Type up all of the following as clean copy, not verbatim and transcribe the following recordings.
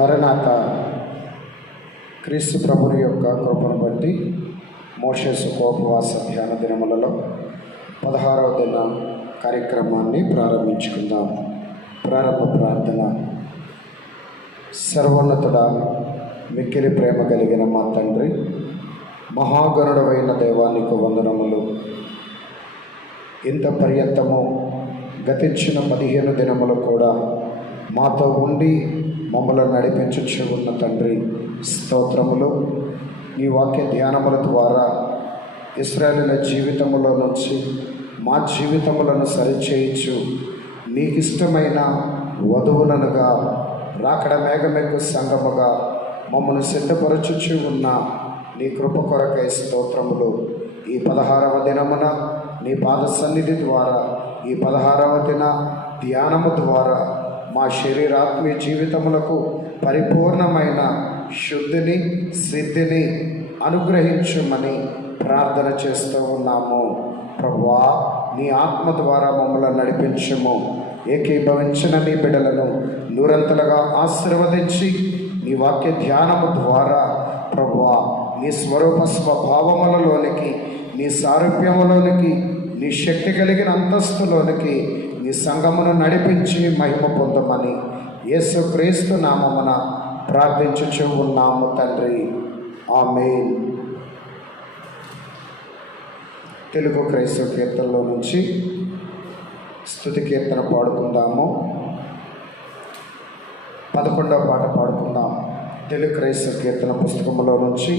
మరణాత క్రీస్తు ప్రభుని యొక్క కృపను బట్టి మోషే సుఖోపవాస ధ్యాన దినములలో 16వ దిన కార్యక్రమాన్ని ప్రారంభించుకుందాం. ప్రారంభ ప్రార్థన. సర్వోన్నతుడా, మిక్కిలి ప్రేమ కలిగిన మా తండ్రి, మహాగణుడవైన దేవానికి వందనములు. ఇంత పర్యంతము గతించిన 15 దినములు కూడా మాతో ఉండి మమ్మల్ని నడిపించుచు ఉన్న తండ్రి, స్తోత్రములు. ఈ వాక్య ధ్యానముల ద్వారా ఇశ్రాయేలుల జీవితములో నుంచి మా జీవితములను సరిచేయచ్చు నీకు ఇష్టమైన వధువులనుగా రాకడ మేఘమెక్కు సంగముగా మమ్మల్ని సిద్ధపరచుచు ఉన్న నీ కృప కొరకై స్తోత్రములు. ఈ 16వ దినమున నీ పాద సన్నిధి ద్వారా, ఈ 16వ దిన ధ్యానము ద్వారా మా శరీరాత్మీయ జీవితములకు పరిపూర్ణమైన శుద్ధిని, సిద్ధిని అనుగ్రహించుమని ప్రార్థన చేస్తూ ఉన్నాము. ప్రభువా, నీ ఆత్మ ద్వారా మమ్మల్ని నడిపించుము. ఏకీభవించిన నీ బిడ్డలను నూరంతలుగా ఆశీర్వదించి నీ వాక్య ధ్యానము ద్వారా ప్రభువా నీ స్వరూప స్వభావములలోనికి, నీ సారూప్యములోనికి, నీ శక్తి కలిగిన అంతస్తులోనికి నీ సంఘమును నడిపించి మహిమ పొందమని యేసుక్రీస్తు నామమున ప్రార్థించుచు ఉన్నాము తండ్రి, ఆమేన్. తెలుగు క్రైస్తవ కీర్తనలో నుంచి స్తుతి కీర్తన పాడుకుందాము. 11వ పాట పాడుకుందాం. తెలుగు క్రైస్తవ కీర్తన పుస్తకంలో నుంచి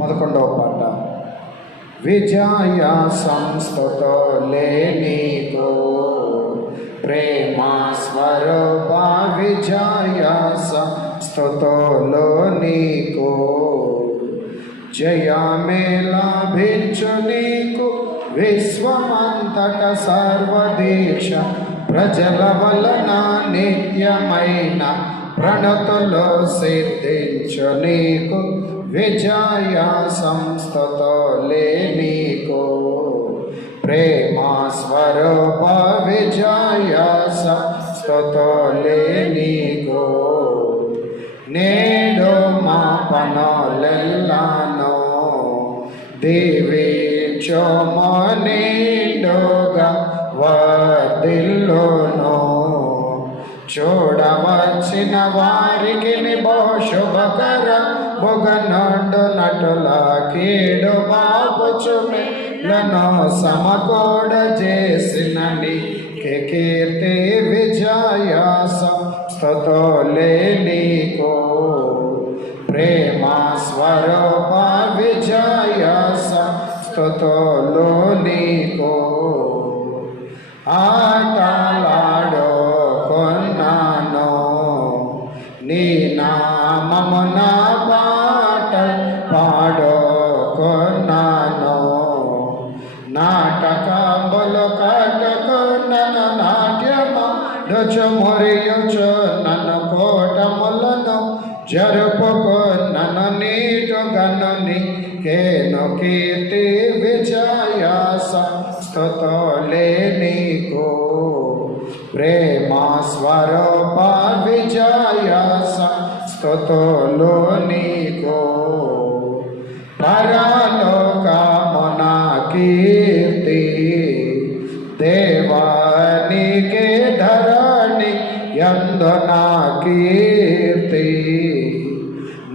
11వ పాట. విజయ సంస్థుతులే నీకు ప్రేమ స్వరూప, విజయ సంస్థుతులు నీకు జయమే లభించు నీకు విశ్వమంతట సర్వదేశ ప్రజల వలన నిత్యమైన ప్రణతులు సిద్ధించు నీకు విజయ సంస్థుతులే నీకు ప్రేమ స్వరూప, విజయ సంస్థుతులే నీకు. నేడు మా పనులెల్లాను దీవించుము, నిండుగా వర్ధిల్లును. చూడవచ్చిన వారికి శుభకర బొగనుండు నటుల కీడు బాపుచులను సమకూడ చేసిన నీకే కీర్తి విజయ సంస్థుతులే నీకు ప్రేమ స్వరూప, విజయ సంస్థుతులు నీకు. ఆటలాడు కొన్నాను నీ నామమున పాట పాడుకొన్నాను. నాటకములు కట్టుకున్నను, నాట్యము రుచుమురియుచు నన్ను కూటములను జరుపుకున్నను. నీటుగను నీకేను కీర్తి విజయ సంస్థుతులే నీకు ప్రేమ స్వరూప, విజయ సంస్థుతులు నీకు. పరలోకమున కీర్తి దేవానికి, ధరణి యందు నా కీర్తి.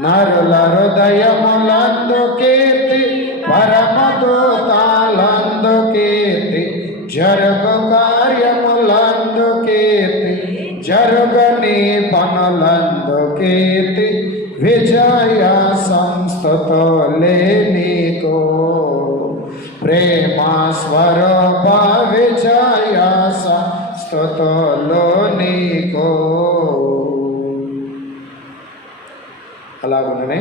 నరుల హృదయములందు కీర్తి, పరమదూతాలందు కీర్తి, జరుగు కార్యములందు కీర్తి, జరుగని పనులందు కీర్తి విజయ సంస్థుతులే నీకు ప్రేమ స్వరూప, విజయ సంస్థుతులు నీకు. అలాగనే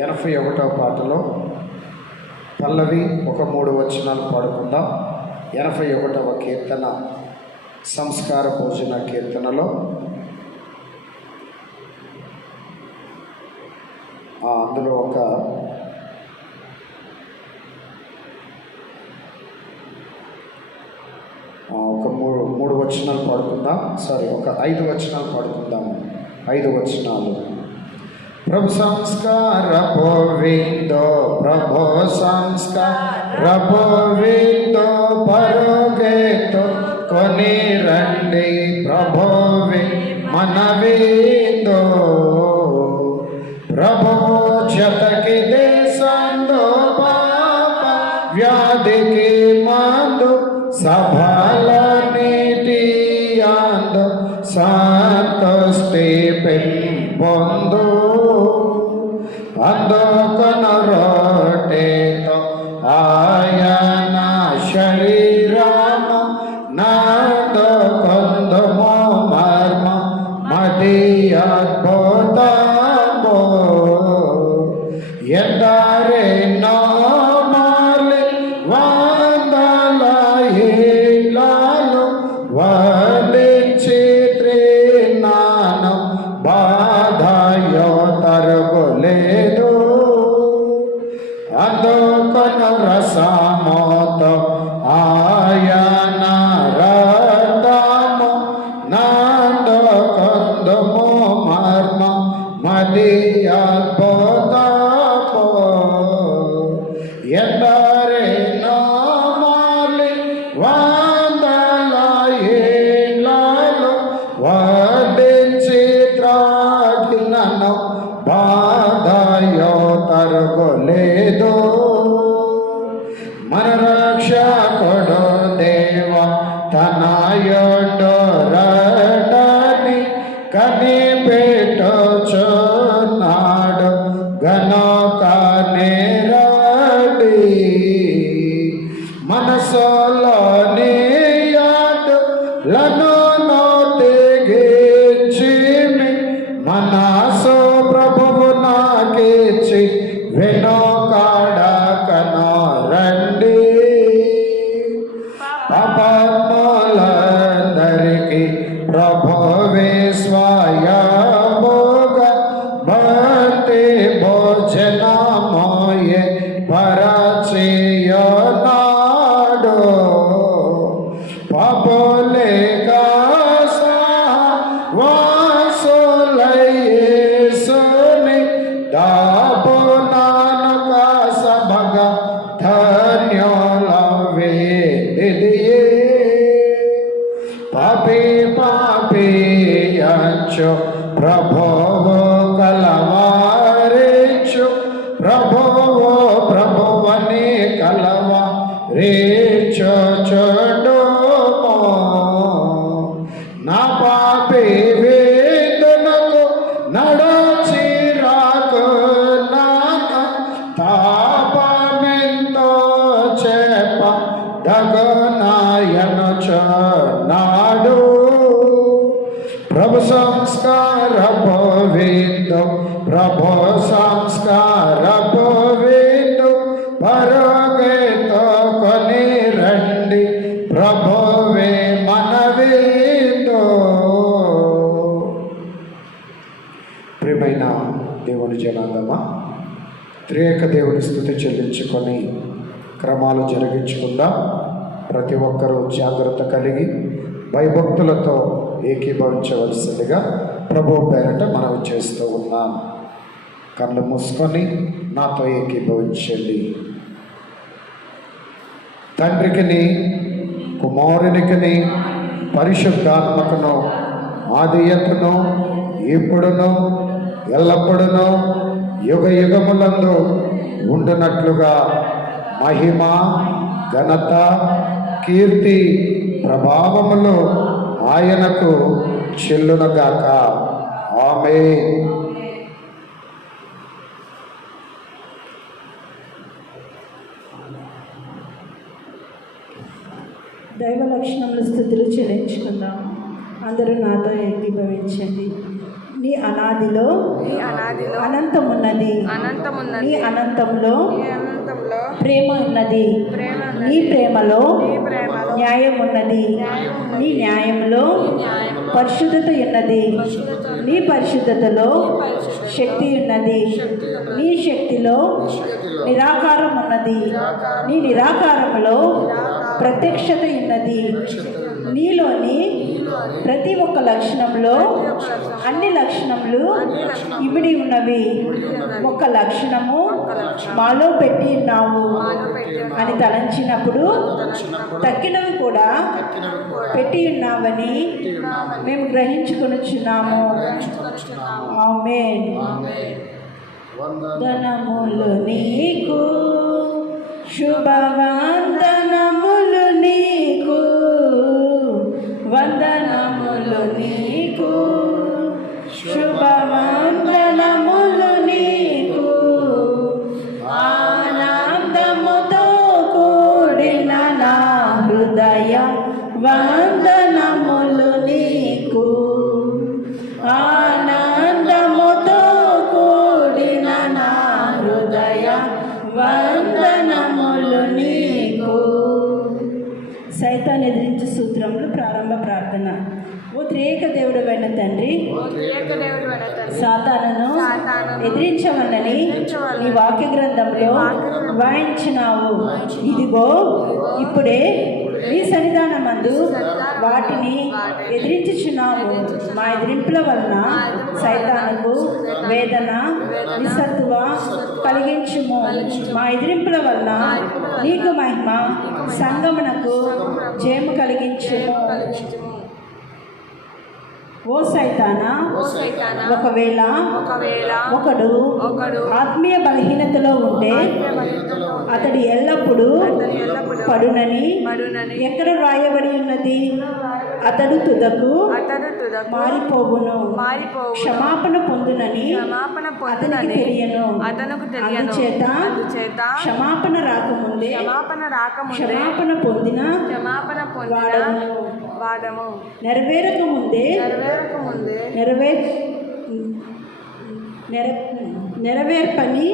81వ పాటలో పల్లవి ఒక 3 వచనాలు పాడుకుందాం. 81వ కీర్తన సంస్కార భోజన కీర్తనలో అందులో ఒక మూడు వచనాలు పాడుకుందాం. ఒక 5 వచనాలు పాడుకుందాము. 5 వచనాలు. ప్రభు సంస్కార పోవిందో, ప్రభు సంస్కార పోవిందో, పరుగేతో కొని రండి, ప్రభువి మనవిందో. ప్రభు జతకి దేశందో, పాప వ్యాధికి మందు, సభల నీటి అందు, సంతోష్టి పెంపొందు. అందుకొను రొట్టెతో ఆయన శరీరము, నాదుకొందుము మర్మ మది అద్భుతము. ఎందరెన్నో మాలి వందల ఏళ్ళలో వధించిత్రి, నాను బాధయో తరుగులేదు. అందుకొను రసముతో ఆయన రక్తము, నాదుకొందుము మర్మ మది అద్భుతము. ఎందరెన్నో మాలి వందల ఏళ్ళలో వధించి త్రాగినను, బాధయో తరుగులేదు. మన రక్షకుడు దేవ తన యొడ్డు రడని కనిపెట్టుచున్నాడు, గనుక నేరడి మనసులోని యాడులను తెగించిమి, మనసు ప్రభువు నాకిచ్చి వెనుకాడకను రండి. పాపాత్ములందరికీ ప్రభువే స్వయముగా భక్తి భోజనమోయే పరచియున్నాడు. పాపులేక సహవాసులయేసుని దాపునానుక సభగా ధన్యులవేదియే. పాపి పాపి అంచు ప్రభువు కలవారించు, ప్రభువు ప్రభువని కలవారించు చూడుము. నా పాపి వేదనకు నడచి రాకున్నాక, తాపమెంతో చేప దగనాయనుచున్నాడు. ప్రభు సంస్కార పోవిందు, ప్రభు సంస్కార పోవిందు, పరుగేతో కొని రండి, ప్రభువే మనవిందు. ప్రియమైన దేవుని జనాంగమా, త్రియేక దేవుని స్తుతి చెల్లించుకొని క్రమాలు జరిగించుకుందాం. ప్రతి ఒక్కరూ జాగ్రత్త కలిగి భయభక్తులతో ఏకీభవించవలసిందిగా ప్రభు పేరట మనవి చేస్తూ ఉన్నాం. కళ్ళు మూసుకొని నాతో ఏకీభవించండి. తండ్రికిని కుమారునికిని పరిశుద్ధాత్మకును ఆదియతను ఇప్పుడును ఎల్లప్పుడును యుగ యుగములందు ఉండునట్లుగా మహిమ ఘనత కీర్తి ప్రభావములు ఆయనకు చెల్లునగాక. ఆమేన్. దైవ లక్షణముల స్థుతులు చెల్లించుకుందాం. అందరూ నాతో ఏకీభవించండి. నీ అనాదిలో అనంతమున్నది, నీ అనంతంలో ప్రేమ ఉన్నది, నీ ప్రేమలో న్యాయం ఉన్నది, నీ న్యాయంలో పరిశుద్ధత ఉన్నది, నీ పరిశుద్ధతలో శక్తి ఉన్నది, నీ శక్తిలో నిరాకారం ఉన్నది, నీ నిరాకారములో ప్రత్యక్షత ఉన్నది. నీలోని ప్రతి ఒక్క లక్షణంలో అన్ని లక్షణములు ఇమిడి ఉన్నవి. ఒక లక్షణము మాలో పెట్టి ఉన్నావు అని తలంచినప్పుడు తక్కినవి కూడా పెట్టి ఉన్నావని మేము గ్రహించుకొనుచున్నాము. ఆమేన్. వందనములు నీకు, శుభవందనములు నీకు, వందనములు నీకు, శుభవందనములు నీకు. ఆనందముతో కూడిన నా హృదయ వందనములు నీకు. ఆనందముతో కూడిన నా హృదయ వందనములు నీకు. సైతాన్ ఎదిరించే సూత్రములు ప్రారంభ ప్రార్థన. ఓ త్రియేక దేవుడైన తండ్రి, సాతానును ఎదిరించవన్నని నీ వాక్య గ్రంథంలో వాయించినావు. ఇదిగో ఇప్పుడే నీ సన్నిధానమందు వాటిని ఎదిరించుచున్నాము. మా ఎదిరింపుల వలన సైతానుకు వేదన నిస్సత్తువ కలిగించుము. మా ఎదిరింపుల వలన నీకు మహిమ, సంగమునకు జయము కలిగించుము. ఓ సైతానా, ఒకవేళ ఒకడు ఆత్మీయ బలహీనతలో ఉంటే అతడు ఎల్లప్పుడూ పడునని ఎక్కడ వ్రాయబడి ఉన్నది? అతడు తుదకు మారిపోవును, క్షమాపణ పొందునని అతనికి తెలియను. అందుచేత క్షమాపణ రాకముందే క్షమాపణ పొందిన వాడము. నెరవేరక ముందే నెరవేర్పని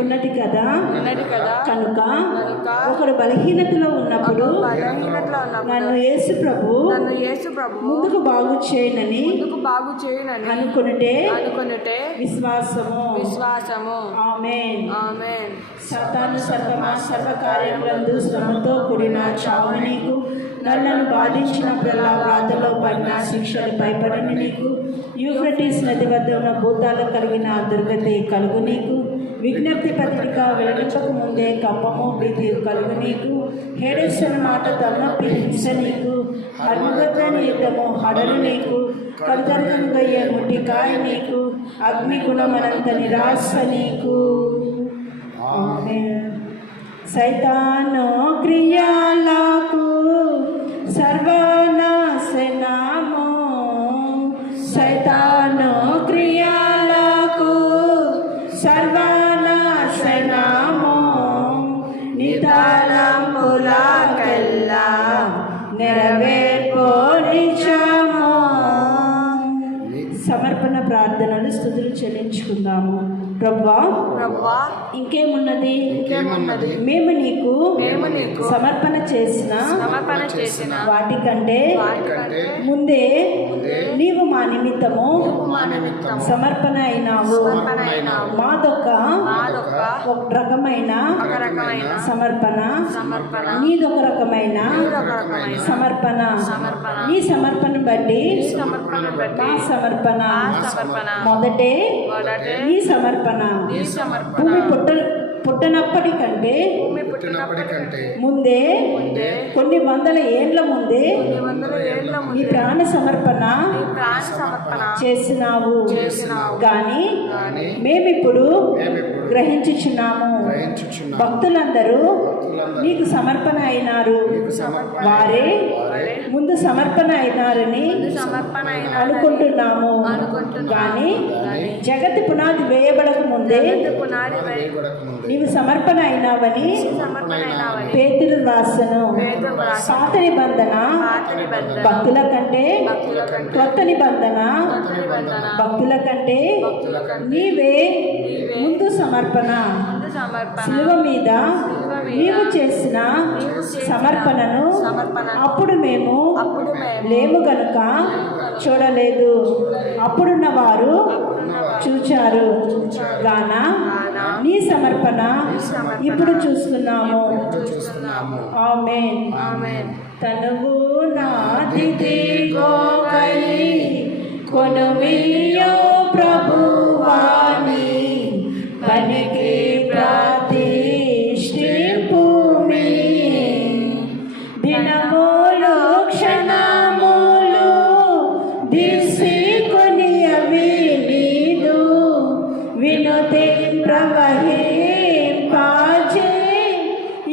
ఉన్నది కదా. కనుక ఒకడు బలహీనతలో ఉన్నప్పుడు నన్ను యేసు ప్రభు ముందుకు బాగు చేయనని అనుకునుటే విశ్వాసము. ఆమేన్. సాతాను సర్వకార్యములందు శ్రమతో కూడిన చావు నీకు. నన్ను బాధించినప్పుడల్లా వ్రాతలో పడిన శిక్షలు భయపడని నీకు. యూఫ్రటీస్ నది వద్ద ఉన్న భూతాలు కలిగిన దుర్గతి కలుగు నీకు. విజ్ఞప్తి పత్రిక వెలువక ముందే కప్పము భీతి కలుగు నీకు. హేడెస్సన మాట తలనొప్పి హింస నీకు. హర్మగద్దని యుద్ధము హడలు నీకు. కర్తర్గయ్యే ముట్టికాయ నీకు. అగ్ని గుణమనంత నిరాశ నీకు. సైతాను క్రియాలకు సర్వనాశనము. సైతాను క్రియాలకు సర్వనాశనము. నితలంపులకెల్లా నెరవేర్పు నిజము. సమర్పణ ప్రార్థనలు స్తుతులు చెల్లించుకుందాము. ప్రభువా, ఇంకేమున్నది? మేము నీకు సమర్పణ చేసిన వాటికంటే ముందే నీవు మా నిమిత్తము సమర్పణ అయినావు. మాదొక ఒక రకమైన సమర్పణ, నీదొక రకమైన సమర్పణ. నీ సమర్పణ బట్టి మా సమర్పణ. మొదటే నీ సమర్పణ. భూమి పుట్టనప్పటికంటే ముందే కొన్ని వందల ఏండ్ల ముందే నీ ప్రాణ సమర్పణ చేసినావు. గాని మేమిప్పుడు గ్రహించుచున్నాము. భక్తులందరూ నీకు సమర్పణ అయినారు. వారే ముందు సమర్పణ అయినారని అనుకుంటున్నాము. కానీ జగతి పునాది వేయబడక ముందే నీవు సమర్పణ అయినావని పేతురు రాసను. పాత నిబంధన భక్తుల కంటే, కొత్త నిబంధన భక్తుల కంటే నీవే ముందు సమర్పణ. శిలువ మీద నీవు చేసిన సమర్పణను అప్పుడు మేము లేము గనుక చూడలేదు. అప్పుడున్న వారు చూచారు గాన నీ సమర్పణ ఇప్పుడు చూస్తున్నాము. ఆమేన్. తనువు నాదిదిగో కలి కొనుమియో ప్రభువాని పనికి ప్రతిష్ఠింపుమి దినములు క్షణములు దిశకొని అవి నీదు వినుతి ప్రవహింపాచే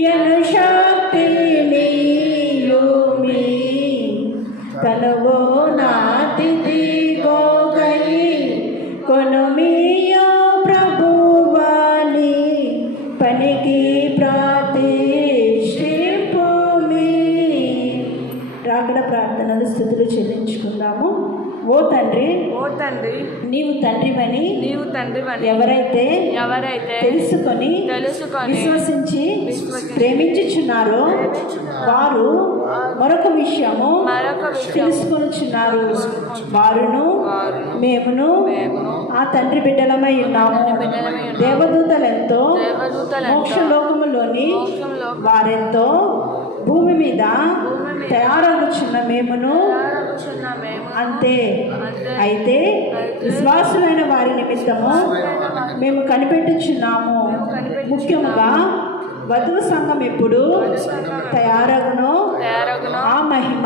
యను శక్తిని యోమి తనువు నాదిదిగో కలి కొనుమియో ప్రభువాని పనికి ప్రతిష్ఠింపుమి. రాకడ ప్రార్థనలు స్థుతులు చెల్లించుకుందాము. ఓ తండ్రి నీవు తండ్రివని ఎవరైతే తెలుసుకొని విశ్వసించి ప్రేమించుచున్నారో వారు మరొక విషయము తెలుసుకొనుచున్నారు. వారును మేమును ఆ తండ్రి బిడ్డలమై ఉన్నాము. దేవదూతలెంతో మోక్షలోకములోని వారెంతో భూమి మీద తయారగుచున్న మేమును అంతే. అయితే విశ్వాసులైన వారి నిమిత్తము మేము కనిపెట్టుచున్నాము. ముఖ్యముగా వధువు సంఘం ఎప్పుడు తయారగునో ఆ మహిమ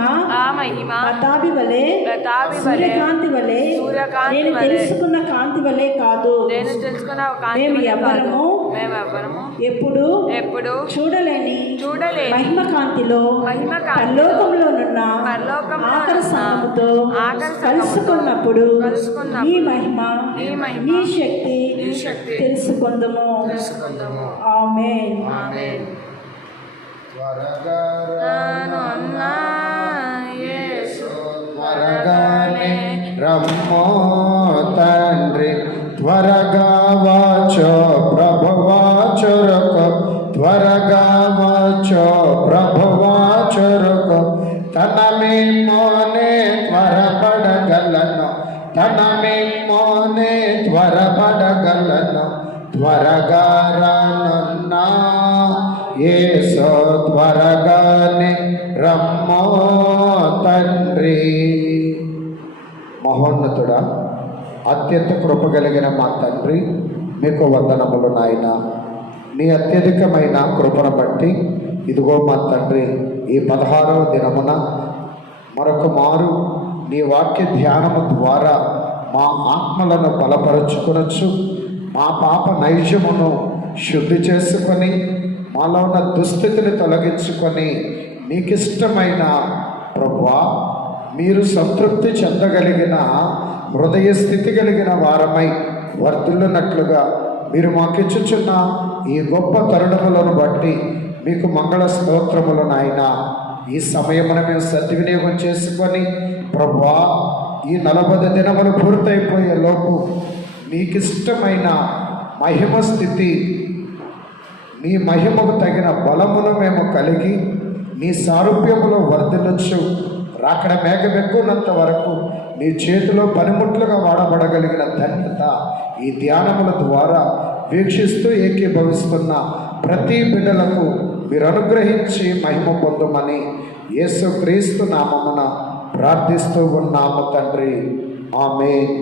ప్రతాపి వలె సూర్యకాంతి వలె నేను తెలుసుకున్న కాంతి వలె కాదు. మేము ఎవరము ఎప్పుడు చూడలేని మహిమ కాంతిలో పరలోకములోనున్న ఆఖరి సంఘముతో కలుసుకున్నప్పుడు నీ మహిమ నీ శక్తి తెలుసుకుందము. ఆమేన్. త్వరగానే రమ్మో తండ్రి త్వరగా వాచో ప్రభువా చురుకు త్వరగా వాచో ప్రభువా చురుకు తన మిమ్మోనే త్వరపడగలను తన మిమ్మోనే త్వరపడగలను త్వరగా రానున్నా యేసు త్వరగానే రమ్మో తండ్రి. మహోన్నతుడా అత్యంత కృప కలిగిన మా తండ్రి మీకు వందనములు నాయన. మీ అత్యధికమైన కృపను బట్టి ఇదిగో మా తండ్రి ఈ 16వ దినమున మరొక మారు నీ వాక్య ధ్యానము ద్వారా మా ఆత్మలను బలపరుచుకొనొచ్చు మా పాప నైజమును శుద్ధి చేసుకొని మాలో ఉన్న దుస్థితిని తొలగించుకొని నీకిష్టమైన ప్రభువా మీరు సంతృప్తి చెందగలిగిన హృదయ స్థితి కలిగిన వారమై వర్ధిల్లునట్లుగా మీరు మాకిచ్చుచున్న ఈ గొప్ప తరుణములను బట్టి మీకు మంగళ స్తోత్రములు నాయన. ఈ సమయమును మేము సద్వినియోగం చేసుకొని ప్రభువా ఈ 40 దినములు పూర్తయిపోయే లోపు మీకిష్టమైన మహిమ స్థితి మీ మహిమకు తగిన బలమును మేము కలిగి నీ సారూప్యములో వర్ధిల్లొచ్చు రాకడ మేఘమెక్కునంత వరకు నీ చేతిలో పనిముట్లుగా వాడబడగలిగిన ధన్యత ఈ ధ్యానముల ద్వారా వీక్షిస్తూ ఏకీభవిస్తున్న ప్రతి బిడ్డలకు మీరు అనుగ్రహించి మహిమ పొందమని యేసుక్రీస్తు నామమున ప్రార్థిస్తూ ఉన్నాము తండ్రి. ఆమేన్.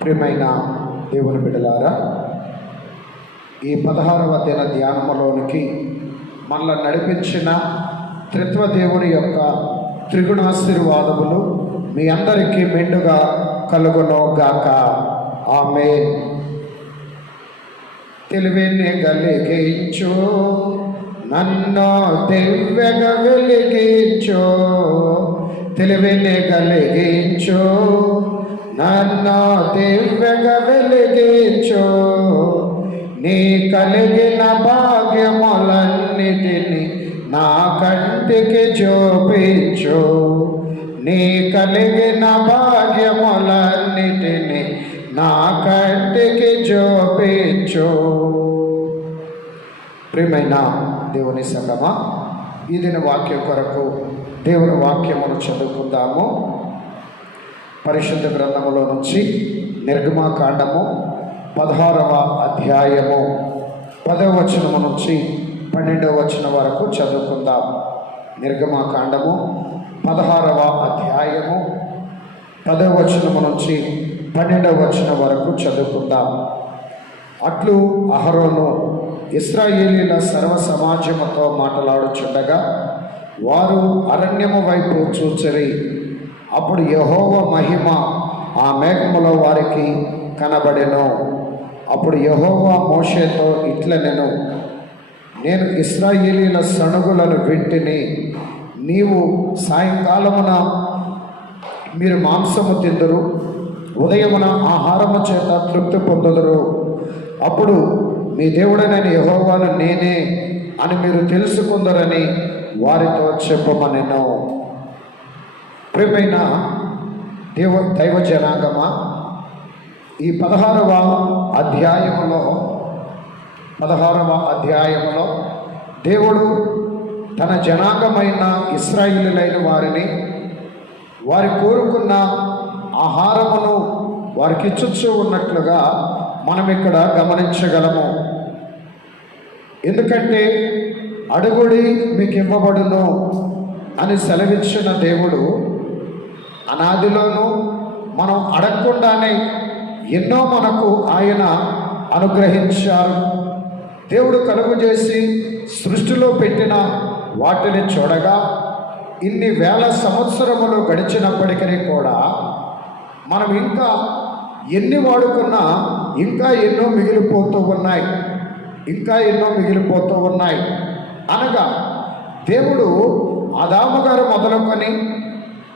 ప్రియమైన దేవుని బిడ్డలారా, ఈ 16వ దిన ధ్యానములోనికి మనల్ని నడిపించిన త్రిత్వ దేవుని యొక్క త్రిగుణాశీర్వాదములు మీ అందరికీ మెండుగా కలుగును గాక. ఆమేన్. తెలివిని కలిగించు నన్ను దివ్యగా వెలిగించు తెలివిని కలిగించు నన్ను దివ్యగా వెలిగించు నీ కలిగిన భాగ్యములన్నిటిని నా కంటికి చూపించు నీ కలిగిన భాగ్యములన్నిటిని నా కంటికి చూపించు. ప్రియమైన దేవుని సంగమా, ఈ దిన వాక్యం కొరకు దేవుని వాక్యమును చదువుకుందాము. పరిశుద్ధ గ్రంథములో నుంచి నిర్గమాకాండము 16వ అధ్యాయము 10వ వచనము నుంచి 12వ వచనం వరకు చదువుకుందాం. నిర్గమాకాండము 16వ అధ్యాయము 10వ వచనము నుంచి 12వ వచనం వరకు చదువుకుందాం. అట్లు అహరోను ఇశ్రాయేలీల సర్వ సమాజముతో మాట్లాడుచుండగా వారు అరణ్యము వైపు చూచిరి. అప్పుడు యెహోవా మహిమ ఆ మేఘములో వారికి కనబడెను. అప్పుడు యెహోవా మోషేతో ఇట్లనెను, నేను ఇశ్రాయేలీల సణుగులను వింటిని. నీవు సాయంకాలమున మీరు మాంసము తిందురు, ఉదయమున ఆహారము చేత తృప్తి పొందుదురు. అప్పుడు మీ దేవుడైన యెహోవాను నేనే అని మీరు తెలుసుకుందరని వారితో చెప్పమనెను. ప్రియమైన దైవ జనాంగమా, ఈ 16వ అధ్యాయములో దేవుడు తన జనాంగమైన ఇశ్రాయేలీయులైన వారిని వారి కోరుకున్న ఆహారమును వారికి ఇచ్చుచూ ఉన్నట్లుగా మనం ఇక్కడ గమనించగలము. ఎందుకంటే అడుగుడి మీకు ఇవ్వబడును అని సెలవిచ్చిన దేవుడు అనాదిలోనూ మనం అడగకుండానే ఎన్నో మనకు ఆయన అనుగ్రహించారు. దేవుడు కలుగు చేసి సృష్టిలో పెట్టిన వాటిని చూడగా ఇన్ని వేల సంవత్సరములు గడిచినప్పటికీ కూడా మనం ఇంకా ఎన్ని వాడుకున్నా ఇంకా ఎన్నో మిగిలిపోతూ ఉన్నాయి. అనగా దేవుడు ఆదాము గారు మొదలుకొని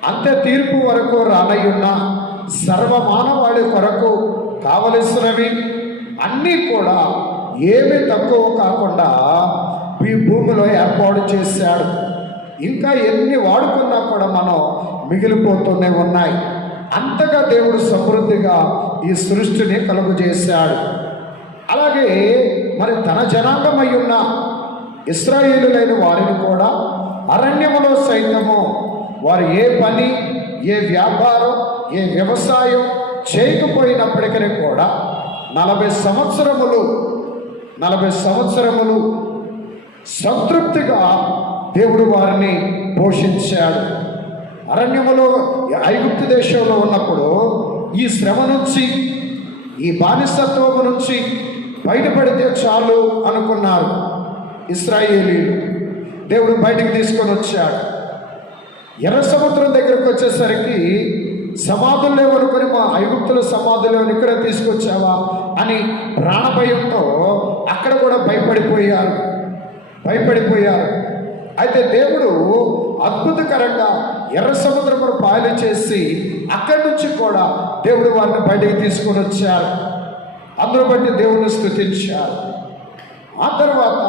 అంత్య తీర్పు వరకు రానయ్యున్న సర్వమానవాళి కొరకు కావలసినవి అన్నీ కూడా ఏమీ తక్కువ కాకుండా ఈ భూమిలో ఏర్పాటు చేశాడు. ఇంకా ఎన్ని వాడుకున్నా కూడా మనం మిగిలిపోతూనే ఉన్నాయి. అంతగా దేవుడు సమృద్ధిగా ఈ సృష్టిని కలుగు చేశాడు. అలాగే మరి తన జనాంగమై ఉన్న ఇశ్రాయేలులైన వారిని కూడా అరణ్యములో సైతము వారు ఏ పని, ఏ వ్యాపారం, ఏ వ్యవసాయం చేయకపోయినప్పటికీ కూడా 40 సంవత్సరములు సంతృప్తిగా దేవుడు వారిని పోషించాడు. అరణ్యములో ఐగుప్తు దేశంలో ఉన్నప్పుడు ఈ శ్రమ నుంచి, ఈ బానిసత్వము నుంచి బయటపడితే చాలు అనుకున్నారు ఇశ్రాయేలీయులు. దేవుడు బయటికి తీసుకొని వచ్చాడు. ఎర్ర సముద్రం దగ్గరకు వచ్చేసరికి సమాధులు లేవనుకొని మా ఐగుప్తుల సమాధులు ఇక్కడ తీసుకొచ్చావా అని ప్రాణభయంతో అక్కడ కూడా భయపడిపోయారు. అయితే దేవుడు అద్భుతకరంగా ఎర్ర సముద్రమును పాయలు చేసి అక్కడి నుంచి కూడా దేవుడు వారిని బయటికి తీసుకొని వచ్చారు. అందులో బట్టి దేవుడిని స్తుతించారు. ఆ తర్వాత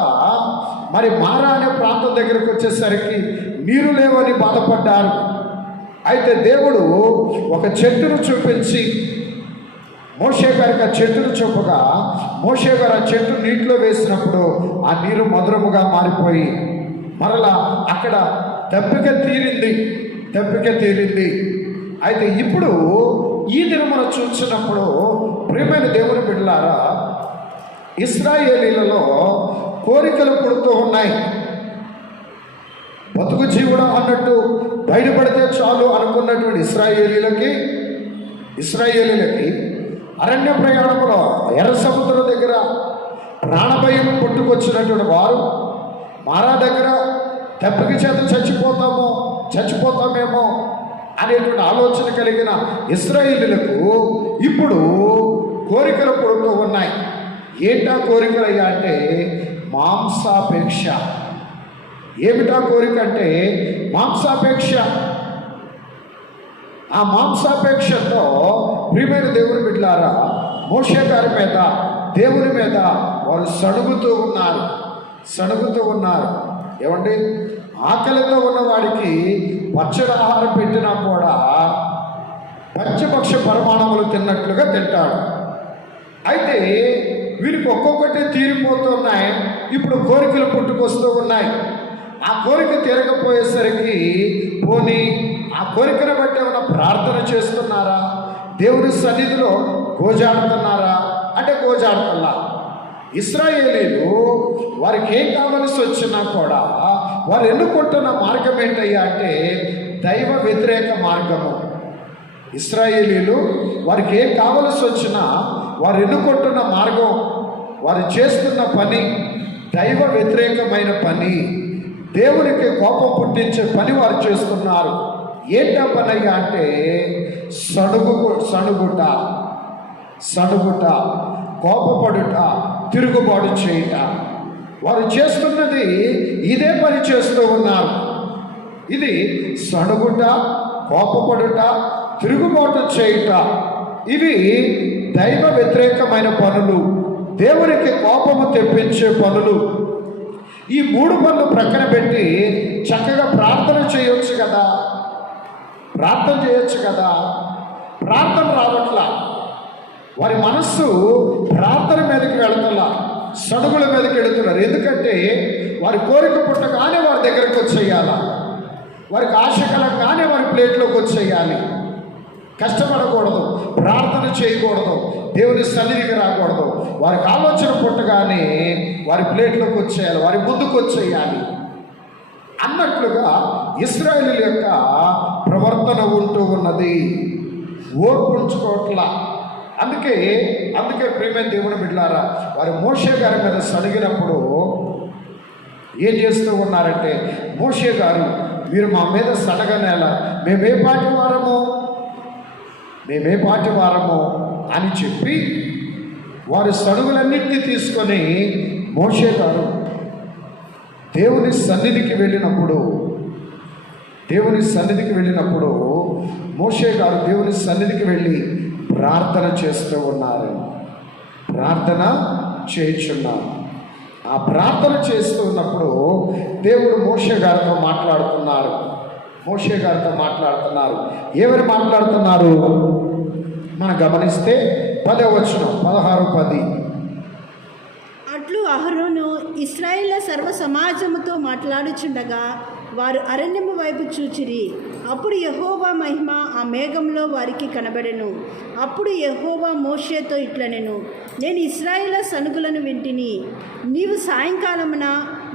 మరి మారా అనే ప్రాంతం దగ్గరకు వచ్చేసరికి నీరు లేవని బాధపడ్డారు. అయితే దేవుడు ఒక చెట్టును చూపించి మోషే గారికి ఆ చెట్టును చూపగా మోషే గారు ఆ చెట్టు నీటిలో వేసినప్పుడు ఆ నీరు మధురముగా మారిపోయి మరలా అక్కడ దప్పిక తీరింది. అయితే ఇప్పుడు ఈ దినమున చూసినప్పుడు ప్రియమైన దేవుని బిడ్డలారా, ఇశ్రాయేలీలలో కోరికలు పుడుతూ ఉన్నాయి. బతుకు జీవుడు అన్నట్టు బయటపడితే చాలు అనుకున్నటువంటి ఇశ్రాయేలీలకి అరణ్య ప్రయాణంలో ఎర్ర సముద్రం దగ్గర ప్రాణభయం పుట్టుకొచ్చినటువంటి వారు మారా దగ్గర దెబ్బకి చేత చచ్చిపోతామేమో అనేటువంటి ఆలోచన కలిగిన ఇశ్రాయేలీలకు ఇప్పుడు కోరికలు పుడుతూ ఉన్నాయి. ఏంటా కోరికలయ్యా అంటే మాంసాపేక్ష. ఏమిటా కోరిక అంటే మాంసాపేక్ష. ఆ మాంసాపేక్షతో ప్రియమైన దేవుని బిడ్డలారా, మోషే గారి మీద, దేవుని మీద వారు సణుగుతూ ఉన్నారు. ఏమండి, ఆకలితో ఉన్నవాడికి పచ్చడి ఆహారం పెట్టినా కూడా పంచపక్ష పరిమాణములు తిన్నట్లుగా తింటాడు. అయితే వీరికి ఒక్కొక్కటి తీరిపోతున్నాయి. ఇప్పుడు కోరికలు పుట్టుకొస్తూ ఉన్నాయి. ఆ కోరిక తీరకపోయేసరికి పోనీ ఆ కోరికను బట్టి ఏమైనా ప్రార్థన చేస్తున్నారా, దేవుని సన్నిధిలో గోజాడుతున్నారా అంటే గోజాడుతున్నా. ఇశ్రాయేలీలు వారికి ఏం కావలసి వచ్చినా కూడా వారు ఎన్నుకుంటున్న మార్గం ఏంటయ్యా అంటే దైవ వ్యతిరేక మార్గము. ఇశ్రాయేలీలు వారికి ఏం కావలసి వచ్చినా వారు ఎన్నుకుంటున్న మార్గం, వారు చేస్తున్న పని దైవ వ్యతిరేకమైన పని, దేవునికి కోపం పుట్టించే పని వారు చేస్తున్నారు. ఏంటా పని అయ్యా అంటే సణుగుట, కోపపడుట, తిరుగుబాటు చేయుట. వారు చేస్తున్నది ఇదే పని చేస్తూ ఉన్నారు. ఇది సణుగుట, కోపపడుట, తిరుగుబాటు చేయుట, ఇవి దైవ వ్యతిరేకమైన పనులు, దేవునికి కోపము తెప్పించే పనులు. ఈ 3 పనులు ప్రక్కన పెట్టి చక్కగా ప్రార్థన చేయొచ్చు కదా, ప్రార్థన రావట్లా. వారి మనస్సు ప్రార్థన మీదకి వెళుతలా, సడుగుల మీదకి వెళుతున్నారు. ఎందుకంటే వారి కోరిక పుట్టగానే వారి దగ్గరకు వచ్చేయాల, వారికి ఆశ కలగానే వారి ప్లేట్లోకి వచ్చేయాలి. కష్టపడకూడదు, ప్రార్థన చేయకూడదు, దేవుని సన్నిధికి రాకూడదు. వారికి ఆలోచన పుట్టగానే వారి ప్లేట్లోకి వచ్చేయాలి, వారి ముందుకు వచ్చేయాలి అన్నట్లుగా ఇశ్రాయేలీయుల యొక్క ప్రవర్తన ఉంటూ ఉన్నది. ఓర్పుంచుకోవట్లా. అందుకే ప్రియమైన దేవుని బిడ్డలారా, వారు మోషే గారి మీద సడిగినప్పుడు ఏం చేస్తూ ఉన్నారంటే, మోషే గారు మీరు మా మీద సడగనేలా, మేమే పాటి వారము అని చెప్పి వారి సడుగులన్నింటినీ తీసుకొని మోషే గారు దేవుని సన్నిధికి వెళ్ళినప్పుడు మోషే గారు దేవుని సన్నిధికి వెళ్ళి ప్రార్థన చేస్తూ ఉన్నారు, ప్రార్థన చేయుచున్నారు. ఆ ప్రార్థన చేస్తూ ఉన్నప్పుడు దేవుడు మోషే గారితో మాట్లాడుతున్నారు. ఏమని మాట్లాడుతున్నారు మనం గమనిస్తే 10వ వచనం, 16-10. అట్లు అహరోను ఇశ్రాయేళ్ల సర్వ సమాజముతో మాట్లాడుచుండగా వారు అరణ్యము వైపు చూచిరి. అప్పుడు యెహోవా మహిమ ఆ మేఘంలో వారికి కనబడెను. అప్పుడు యెహోవా మోషేతో ఇట్లనెను, నేను ఇశ్రాయేళ్ల సనుగులను వింటిని. నీవు సాయంకాలమున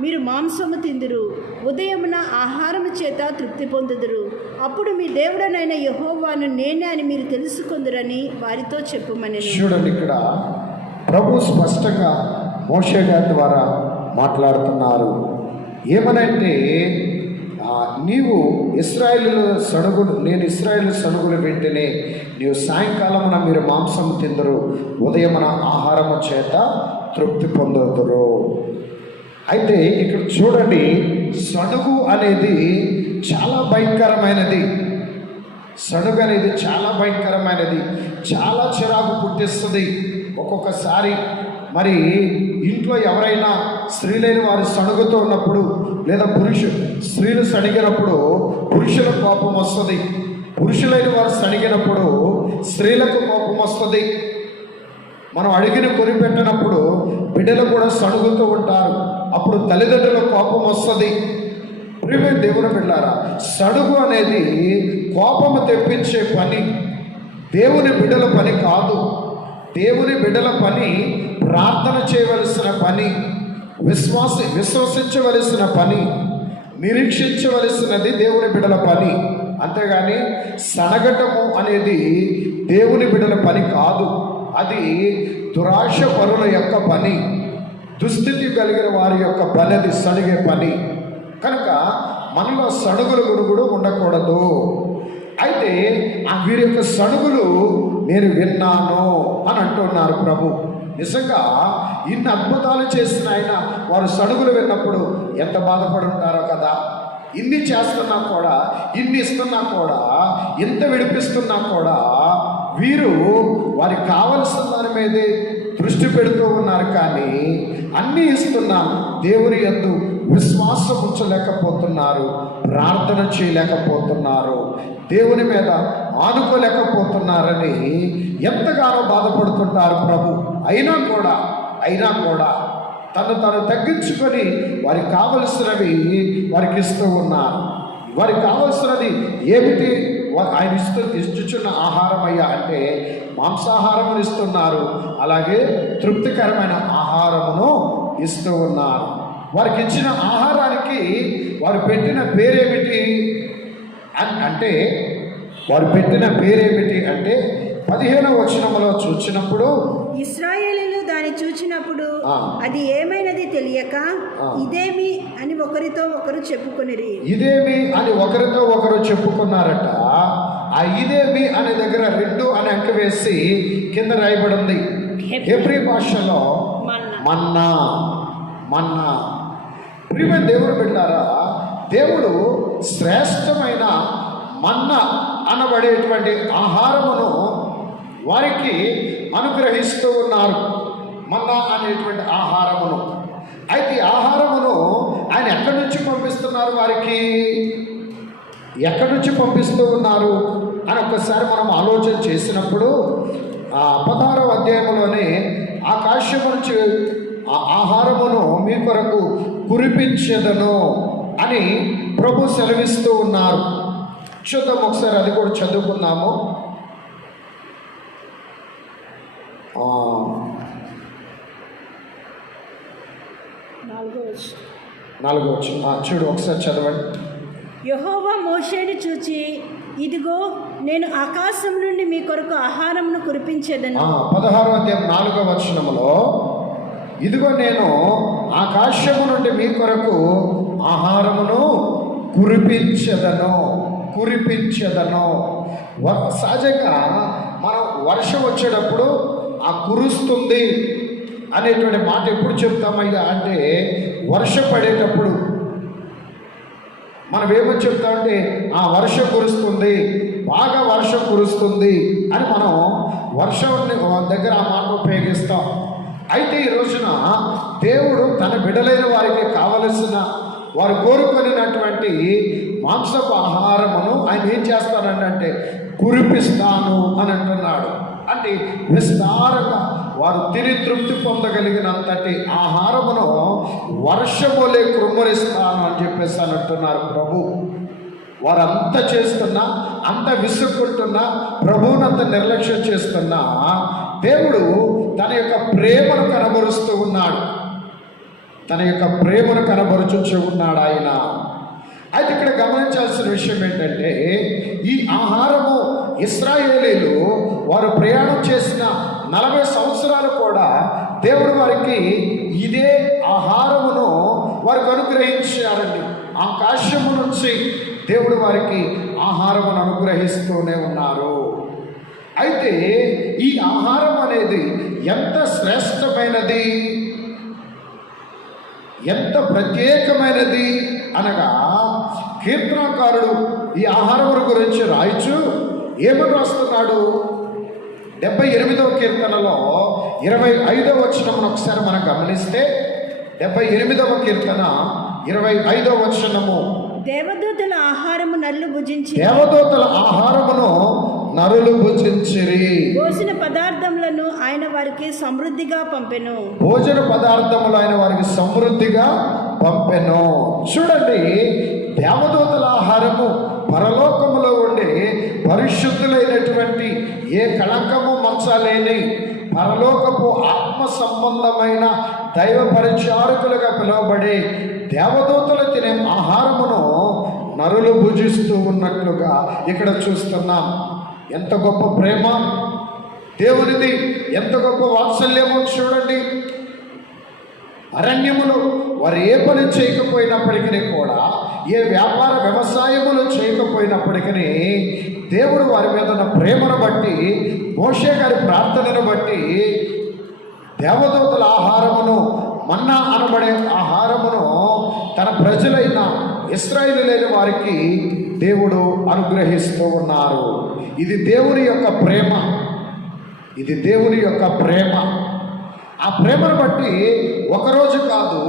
మీరు మాంసము తిందురు, ఉదయమున ఆహారము చేత తృప్తి పొందుదురు. అప్పుడు మీ దేవుడనైన యెహోవాను నేనే అని మీరు తెలుసుకుందురని వారితో చెప్పుమనెను. చూడండి, ఇక్కడ ప్రభు స్పష్టంగా మోషే గారి ద్వారా మాట్లాడుతున్నారు. ఏమనంటే, నీవు నేను ఇశ్రాయేలు సణుగులు వెంటనే నీవు సాయంకాలమున మీరు మాంసం తిందరు, ఉదయమున ఆహారము చేత తృప్తి పొందుదురు. అయితే ఇక్కడ చూడండి, సణుగు అనేది చాలా భయంకరమైనది. చాలా చిరాకు పుట్టిస్తుంది. ఒక్కొక్కసారి మరి ఇంట్లో ఎవరైనా స్త్రీలైన వారు సణుగుతూ ఉన్నప్పుడు, లేదా స్త్రీలు సణిగినప్పుడు పురుషులకు కోపం వస్తుంది, పురుషులైన వారు సణిగినప్పుడు స్త్రీలకు కోపం వస్తుంది. మనం అడిగిన కొనిపెట్టినప్పుడు బిడ్డలు కూడా సణుగుతూ ఉంటారు, అప్పుడు తల్లిదండ్రులకు కోపం వస్తుంది. ప్రియమైన దేవుని బిడ్డలారా, సడుగు అనేది కోపము తెప్పించే పని, దేవుని బిడ్డల పని కాదు. దేవుని బిడ్డల పని ప్రార్థన చేయవలసిన పని, విశ్వసించవలసిన పని, నిరీక్షించవలసినది దేవుని బిడ్డల పని. అంతేగాని సనగటము అనేది దేవుని బిడ్డల పని కాదు. అది దురాశ పరుల యొక్క పని, దుస్థితి కలిగిన వారి యొక్క పని, అది సడిగే పని. కనుక మనలో సడుగులు గురుగుడు ఉండకూడదు. అయితే వీరి యొక్క సడుగులు నేను విన్నాను అని అంటున్నారు ప్రభు. నిజంగా ఇన్ని అద్భుతాలు చేసిన ఆయన వారు సడుగులు విన్నప్పుడు ఎంత బాధపడి ఉంటారో కదా. ఇన్ని చేస్తున్నా కూడా, ఇన్ని ఇస్తున్నా కూడా, ఇంత విడిపిస్తున్నా కూడా వీరు వారికి కావలసిన దాని మీదే దృష్టి పెడుతూ ఉన్నారు. కానీ అన్నీ ఇస్తున్నా దేవుని యందు విశ్వాసం ఉంచలేకపోతున్నారు, ప్రార్థన చేయలేకపోతున్నారు, దేవుని మీద ఆనుకోలేకపోతున్నారని ఎంతగానో బాధపడుతుంటారు ప్రభు. అయినా కూడా తను తగ్గించుకొని వారికి కావలసినవి వారికి ఇస్తూ ఉన్నారు. వారికి కావలసినది ఏమిటి ఆయన ఇస్తున్న ఆహారం అయ్యా అంటే మాంసాహారమును ఇస్తున్నారు, అలాగే తృప్తికరమైన ఆహారమును ఇస్తూ ఉన్నారు. వారికి ఇచ్చిన ఆహారానికి వారు పెట్టిన పేరేమిటి అంటే వారు పెట్టిన పేరేమిటి అంటే 15వ వచనములో చూచినప్పుడు, ఇశ్రాయేలీయులు దాన్ని చూచినప్పుడు అది ఏమైనది తెలియక ఇదేమి అని ఒకరితో ఒకరు చెప్పుకొనిరి. ఇదేమి అని ఒకరితో ఒకరు చెప్పుకున్నారట. ఆ ఇదేమి అనే దగ్గర 2 అని అంక వేసి కింద రాయబడింది. హెబ్రీ భాషలో మన్నా. మన్నా ప్రియమైన దేవుడు బిడ్డారా, దేవుడు శ్రేష్టమైన మన్నా అనబడేటువంటి ఆహారమును వారికి అనుగ్రహిస్తూ ఉన్నారు. మన్నా అనేటువంటి ఆహారమును. అయితే ఆహారమును ఆయన ఎక్కడి నుంచి పంపిస్తున్నారు, వారికి ఎక్కడి నుంచి పంపిస్తూ ఉన్నారు అని ఒక్కసారి మనం ఆలోచన చేసినప్పుడు 16వ అధ్యాయంలోనే ఆకాశము నుంచి ఆహారమును మీ కొరకు కురిపించెదను అని ప్రభు సెలవిస్తూ ఉన్నారు. చూద్దాం ఒకసారి, అది కూడా చదువుకుందాము. 4వ వచనం చూడు ఒకసారి చదవండి. యెహోవా మోషేని చూచి, ఇదిగో నేను ఆకాశం నుండి మీ కొరకు ఆహారమును కురిపించేదను. 16వ అధ్యాయం 4వ వచనములో, ఇదిగో నేను ఆకాశము నుండి మీ కొరకు ఆహారమును కురిపించెదను. సహజంగా మనం వర్షం వచ్చేటప్పుడు ఆ కురుస్తుంది అనేటువంటి మాట ఎప్పుడు చెప్తామయ్యా అంటే, వర్షం పడేటప్పుడు మనం ఏమని చెప్తామంటే వర్షం కురుస్తుంది, బాగా వర్షం కురుస్తుంది అని మనం వర్షం దగ్గర ఆ మాట ఉపయోగిస్తాం. అయితే ఈ రోజున దేవుడు తన బిడ్డలైన వారికి కావలసిన, వారు కోరుకునేటువంటి మాంసపు ఆహారమును ఆయన ఏం చేస్తానంటే కురిపిస్తాను అని అంటున్నాడు. అంటే విస్తారంగా వారు తిని తృప్తి పొందగలిగినంతటి ఆహారమును వర్షములే కృమ్మరిస్తాను అని చెప్పేసి అని అంటున్నారు ప్రభు. వారు అంత చేస్తున్నా, అంత విసుక్కుంటున్నా, ప్రభువునంత నిర్లక్ష్యం చేస్తున్నా దేవుడు తన యొక్క ప్రేమను కనబరుస్తూ ఉన్నాడు. తన యొక్క ప్రేమను కనబరుచు ఉన్నాడు ఆయన. అయితే ఇక్కడ గమనించాల్సిన విషయం ఏంటంటే, ఈ ఆహారము ఇశ్రాయేలీలు వారు ప్రయాణం చేసిన 40 సంవత్సరాలు కూడా దేవుడు వారికి ఇదే ఆహారమును వారికి అనుగ్రహించారండి. ఆకాశము నుంచి దేవుడు వారికి ఆహారమును అనుగ్రహిస్తూనే ఉన్నారు. అయితే ఈ ఆహారం అనేది ఎంత శ్రేష్టమైనది, ఎంత ప్రత్యేకమైనది అనగా, కీర్తనకారుడు ఈ ఆహారం గురించి రాయచ్చు ఏమని రాస్తున్నాడు? 78వ కీర్తనలో 25వ వచనమును ఒకసారి మనం గమనిస్తే, 78వ కీర్తన 25వ వచనము, దేవదూతల ఆహారము నరులు భుజించి, దేవదూతల ఆహారమును నరులు భుజించిరి. భోజన పదార్థములను ఆయన వారికి సమృద్ధిగా పంపెను. భోజన పదార్థములు ఆయన వారికి సమృద్ధిగా పంపెను. చూడండి, దేవదూతల ఆహారము పరలోకములో ఉండే పరిశుద్ధులైనటువంటి, ఏ కళంకము మచ్చలేని పరలోకపు ఆత్మ సంబంధమైన దైవ పరిచారకులుగా పిలువబడే దేవదూతలు తినే ఆహారమును నరులు భుజిస్తూ ఉన్నట్లుగా ఇక్కడ చూస్తున్నాం. ఎంత గొప్ప ప్రేమ దేవునిది, ఎంత గొప్ప వాత్సల్యమో చూడండి. అరణ్యములు వారు ఏ పని చేయకపోయినప్పటికీ కూడా, ఏ వ్యాపార వ్యవసాయములు చేయకపోయినప్పటికీ, దేవుడు వారి మీద ఉన్న ప్రేమను బట్టి, మోషే గారి ప్రార్థనను బట్టి దేవదూతల ఆహారమును, మన్నా అనబడే ఆహారమును తన ప్రజలైన ఇశ్రాయేలీయులైన వారికి దేవుడు అనుగ్రహిస్తూ ఉన్నారు. ఇది దేవుని యొక్క ప్రేమ, ఇది దేవుని యొక్క ప్రేమ. ఆ ప్రేమను బట్టి ఒకరోజు కాదు,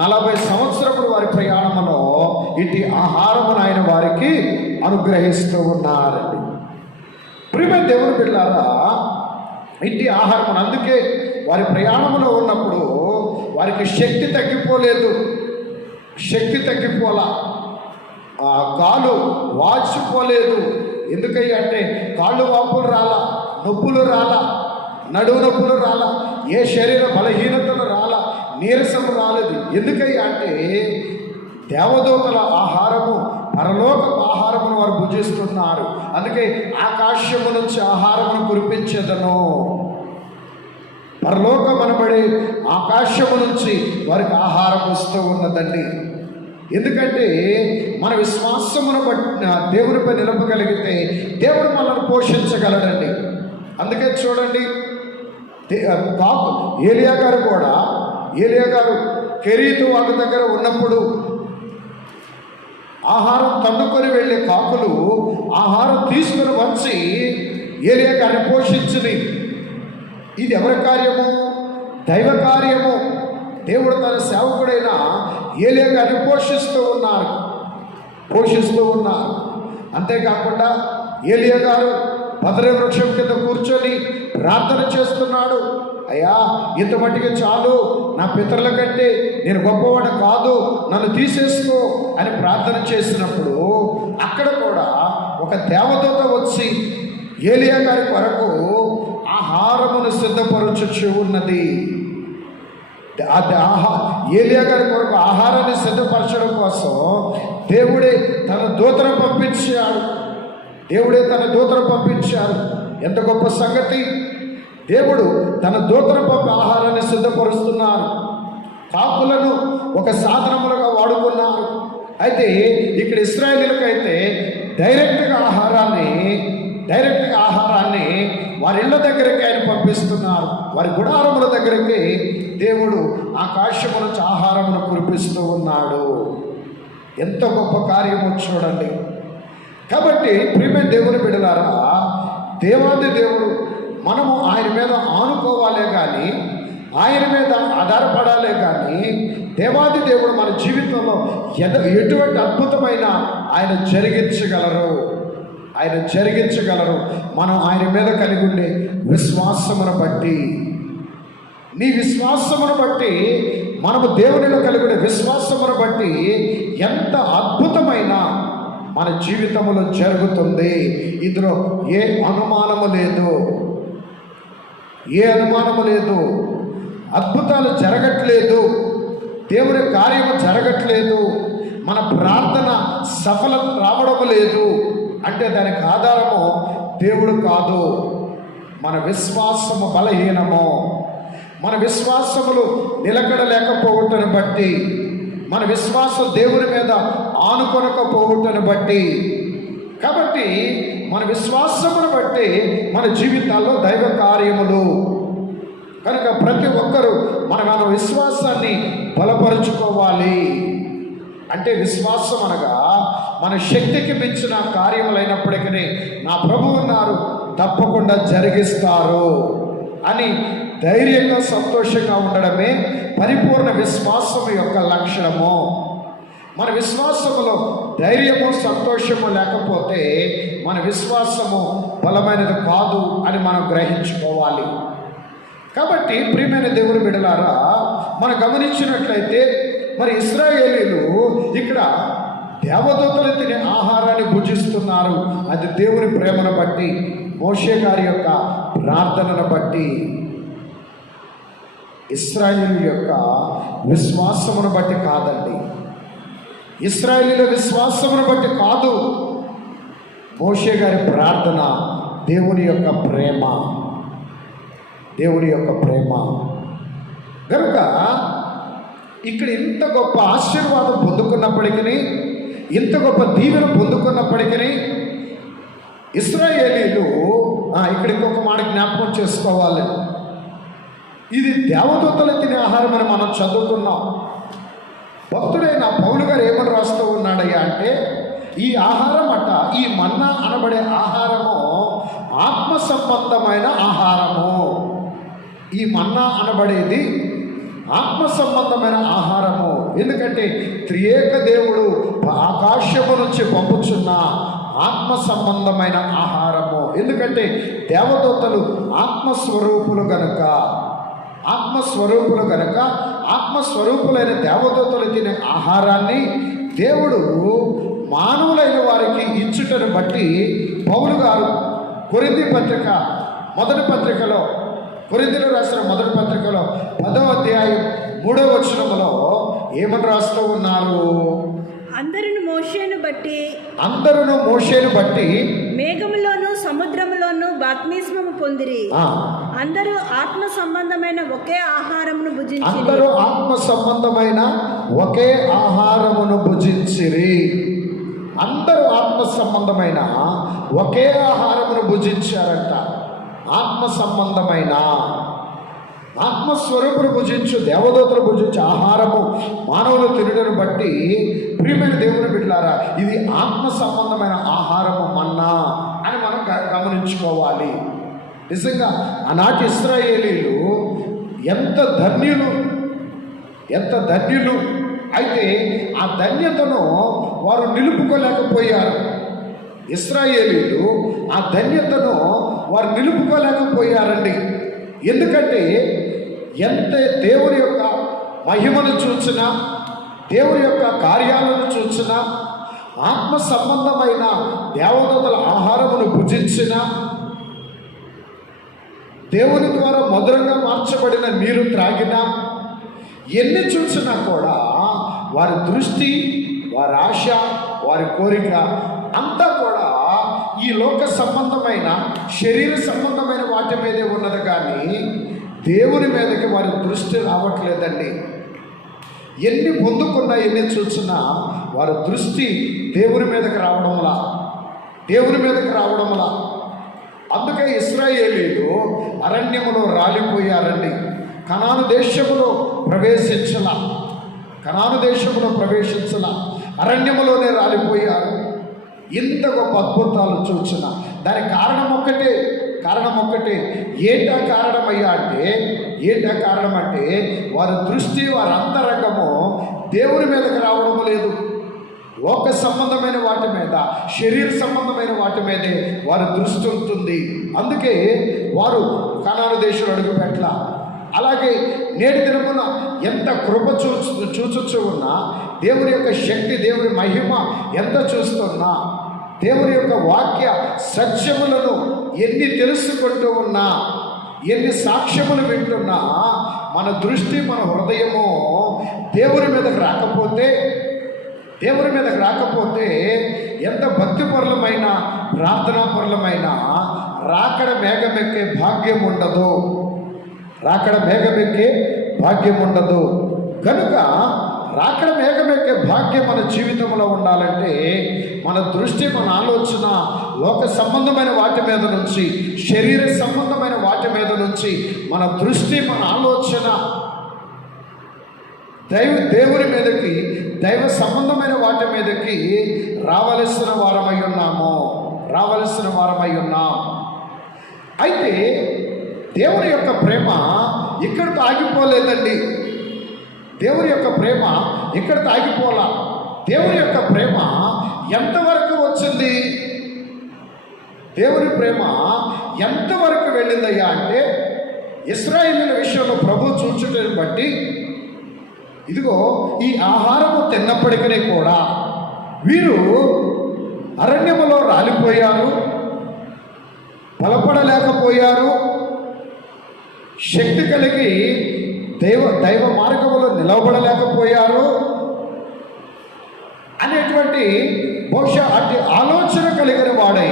40 సంవత్సరములు వారి ప్రయాణములో ఇటు ఆహారమును ఆయన వారికి అనుగ్రహిస్తూ ఉన్నారండి. ప్రియమైన దేవుని బిడ్డలారా, ఇంటి ఆహారం, అందుకే వారి ప్రయాణంలో ఉన్నప్పుడు వారికి శక్తి తగ్గిపోలేదు, శక్తి తగ్గిపోలా, కాలు వాచిపోలేదు. ఎందుకయ్యా అంటే కాళ్ళు వాపులు రాలా, నొప్పులు రాలా, నడువు నొప్పులు రాలా, ఏ శరీర బలహీనతలు రాలా, నీరసం రాలేదు. ఎందుకయ్యా అంటే దేవదూతల ఆహారము, పరలోక ఆహారమును వారు భుజిస్తున్నారు. అందుకే ఆకాశము నుంచి ఆహారమును కురిపించేదను. పరలోకమనబడే ఆకాశము నుంచి వారికి ఆహారం వస్తూ ఉన్నదండి. ఎందుకంటే మన విశ్వాసమును బట్టి దేవునిపై నిలపగలిగితే దేవుడు మనల్ని పోషించగలడండి. అందుకే చూడండి, ఏలియా గారు కెరీతు వాగ దగ్గర ఉన్నప్పుడు ఆహారం తండుకొని వెళ్ళే కాకులు ఆహారం తీసుకుని వచ్చి ఏలియా గారిని పోషించింది. ఇది ఎవరి కార్యము? దైవ కార్యము. దేవుడు తన సేవకుడైన ఏలియా గారిని పోషిస్తూ ఉన్నారు. అంతేకాకుండా ఏలియా గారు పదరే వృక్షం కింద కూర్చొని ప్రార్థన చేస్తున్నాడు. అయ్యా, ఇంత మట్టికి చాలు, నా పితరుల కంటే నేను గొప్పవాడు కాదు, నన్ను తీసేసుకో అని ప్రార్థన చేసినప్పుడు అక్కడ కూడా ఒక దేవదూత వచ్చి ఏలియా గారి కొరకు ఆహారమును సిద్ధపరచుచు ఉన్నది. ఏలియా గారి కొరకు ఆహారాన్ని సిద్ధపరచడం కోసం దేవుడే తన దూతను పంపించాడు. ఎంత గొప్ప సంగతి! దేవుడు తన దూతను పంపి ఆహారాన్ని సిద్ధపరుస్తున్నారు. కాకులను ఒక సాధనములుగా వాడుకున్నారు. అయితే ఇక్కడ ఇశ్రాయేలీయులకైతే డైరెక్ట్గా ఆహారాన్ని వారి ఇళ్ళ దగ్గరికి ఆయన పంపిస్తున్నారు. వారి గుడారముల దగ్గరికి దేవుడు ఆకాశము నుంచి ఆహారమును కురిపిస్తూ ఉన్నాడు. ఎంత గొప్ప కార్యమో చూడండి. కాబట్టి ప్రియమైన దేవుని బిడ్డలారా, దేవాది దేవుడు మనము ఆయన మీద ఆనుకోవాలే కానీ, ఆయన మీద ఆధారపడాలే కానీ, దేవాది దేవుడు మన జీవితంలో ఎటువంటి అద్భుతమైన ఆయన జరిగించగలరు. మనం ఆయన మీద కలిగి ఉండే విశ్వాసమును బట్టి, నీ విశ్వాసమును బట్టి, మనము దేవునిలో కలిగి ఉండే విశ్వాసమును బట్టి ఎంత అద్భుతమైన మన జీవితంలో జరుగుతుంది. ఇందులో ఏ అనుమానము లేదు. అద్భుతాలు జరగట్లేదు, దేవుని కార్యము జరగట్లేదు, మన ప్రార్థన సఫలం రావడం లేదు అంటే దానికి ఆధారము దేవుడు కాదు, మన విశ్వాసము బలహీనము. మన విశ్వాసములు నిలకడలేకపోవటను బట్టి, మన విశ్వాసం దేవుని మీద ఆనుకొనకపోవటను బట్టి, కాబట్టి మన విశ్వాసమును బట్టి మన జీవితాల్లో దైవ కార్యములు. కనుక ప్రతి ఒక్కరూ మన విశ్వాసాన్ని బలపరుచుకోవాలి. అంటే విశ్వాసం అనగా మన శక్తికి మించిన కార్యములైనప్పటికీ నా ప్రభువు ఉన్నారు, తప్పకుండా జరిగిస్తారు అని ధైర్యంగా సంతోషంగా ఉండడమే పరిపూర్ణ విశ్వాసం యొక్క లక్షణము. మన విశ్వాసములో ధైర్యము సంతోషము లేకపోతే మన విశ్వాసము బలమైనది కాదు అని మనం గ్రహించుకోవాలి. కాబట్టి ప్రియమైన దేవుని బిడ్డలారా, మనం గమనించినట్లయితే మరి ఇశ్రాయేలీయులు ఇక్కడ దేవదూతలు తినే ఆహారాన్ని భుజిస్తున్నారు. అది దేవుని ప్రేమను బట్టి, మోషే గారి యొక్క ప్రార్థనను బట్టి, ఇశ్రాయేలు యొక్క విశ్వాసమును బట్టి కాదండి. ఇశ్రాయేలీయుల విశ్వాసమును బట్టి కాదు, మోషే గారి ప్రార్థన దేవుని యొక్క ప్రేమ. కనుక ఇక్కడ ఇంత గొప్ప ఆశీర్వాదం పొందుకున్నప్పటికీ, ఇంత గొప్ప దీవెన పొందుకున్నప్పటికీ ఇశ్రాయేలీయులు ఇక్కడ ఇంకొక మాట జ్ఞాపకం చేసుకోవాలి. ఇది దేవదూతలు తినే ఆహారం అని మనం చదువుకున్నాం. భక్తుడైన పౌలు గారు ఏమని రాస్తూ ఉన్నాడయ్యా అంటే, ఈ ఆహారం ఈ మన్నా అనబడే ఆహారము ఆత్మ సంబంధమైన ఆహారము. ఈ మన్నా అనబడేది ఆత్మ సంబంధమైన ఆహారము. ఎందుకంటే త్రియేక దేవుడు ఆకాశము నుంచి పంపుచున్న ఆత్మ సంబంధమైన ఆహారము. ఎందుకంటే దేవదూతలు ఆత్మస్వరూపులు గనుక ఆత్మస్వరూపులైన దేవదూతలు తినే ఆహారాన్ని దేవుడు మానవులైన వారికి ఇచ్చుటను బట్టి పౌలు గారు కొరింథీ పత్రిక మొదటి పత్రికలో, కొరింథీయులు రాసిన మొదటి పత్రికలో 10వ అధ్యాయం 3వ వచనములో ఏమని రాస్తూ ఉన్నారు? అందరూ మోషేను బట్టి మేఘములోను సముద్రములోను బాప్తిస్మము పొందిరి. అందరూ ఆత్మ సంబంధమైన ఒకే ఆహారమును భుజించిరి. అందరూ ఆత్మ సంబంధమైన ఒకే ఆహారమును భుజించిరి. అందరూ ఆత్మ సంబంధమైన ఒకే ఆహారమును భుజించారంట. ఆత్మ సంబంధమైన, ఆత్మస్వరూపులు భుజించు, దేవదూతలు భుజించు ఆహారము మానవులు తినడను బట్టి ప్రియమైన దేవుని బిడ్డలారా, ఇది ఆత్మ సంబంధమైన ఆహారము మన్నా అని మనం గమనించుకోవాలి. నిజంగా ఆనాటి ఇశ్రాయేలీలు ఎంత ధన్యులు. అయితే ఆ ధన్యతను వారు నిలుపుకోలేకపోయారు. ఇశ్రాయేలీలు ఆ ధన్యతను వారు నిలుపుకోలేకపోయారండి. ఎందుకంటే ఎంత దేవుని యొక్క మహిమను చూసినా, దేవుని యొక్క కార్యాలను చూసినా, ఆత్మ సంబంధమైన దేవదూతల ఆహారమును భుజించిన, దేవుని ద్వారా మధురంగా మార్చబడిన నీరు త్రాగిన, ఎన్ని చూసినా కూడా వారి దృష్టి, వారి ఆశ, వారి కోరిక అంతా కూడా ఈ లోక సంబంధమైన, శరీర సంబంధమైన వాటి మీదే ఉన్నది. కానీ దేవుని మీదకి వారి దృష్టి రావట్లేదండి. ఎన్ని పొందుకున్నా, ఎన్ని చూసినా వారి దృష్టి దేవుని మీదకి రావడంలా. అందుకే ఇశ్రాయేలీలు అరణ్యములో రాలిపోయారండి. కనాను దేశములో ప్రవేశించల, అరణ్యములోనే రాలిపోయారు. ఇంత గొప్ప అద్భుతాలు చూసిన దానికి కారణం ఒక్కటే. ఏంటా కారణం అంటే వారి దృష్టి, వారి అంతరంగము దేవుని మీదకి రావడం లేదు. లోక సంబంధమైన వాటి మీద, శరీర సంబంధమైన వాటి మీదే వారి దృష్టి ఉంటుంది. అందుకే వారు కనాను దేశంలో అడుగు పెట్టల. అలాగే నేటి దినమున ఎంత కృప చూచుచూ ఉన్నా, దేవుని యొక్క శక్తి, దేవుని మహిమ ఎంత చూస్తున్నా, దేవుని యొక్క వాక్య సత్యములను ఎన్ని తెలుసుకుంటూ ఉన్నా, ఎన్ని సాక్ష్యములు వింటున్నా, మన దృష్టి, మన హృదయము దేవుని మీదకి రాకపోతే ఎంత భక్తిపరులమైన, ప్రార్థనాపరులమైన రాకడ మేఘమెక్కే భాగ్యం ఉండదు. కనుక రాకడ మేఘమెక్కే భాగ్యం మన జీవితంలో ఉండాలంటే మన దృష్టి, మన ఆలోచన లోక సంబంధమైన వాటి మీద నుంచి, శరీర సంబంధమైన వాటి మీద నుంచి మన దృష్టి, మన ఆలోచన దేవుని మీదకి, దైవ సంబంధమైన వాటి మీదకి రావలసిన వారమై ఉన్నాం. అయితే దేవుని యొక్క ప్రేమ ఇక్కడితో ఆగిపోలేదండి. దేవుని యొక్క ప్రేమ ఎంతవరకు వచ్చింది? దేవుని ప్రేమ ఎంతవరకు వెళ్ళిందయ్యా అంటే, ఇశ్రాయేలీయుల విషయంలో ప్రభు చూచుటని బట్టి, ఇదిగో ఈ ఆహారము తిన్నప్పటికీ కూడా వీరు అరణ్యములో రాలిపోయారు, బలపడలేకపోయారు, శక్తి కలిగి దైవ మార్గంలో నిలవబడలేకపోయారు అనేటువంటి బహుశా అట్టి ఆలోచన కలిగిన వాడై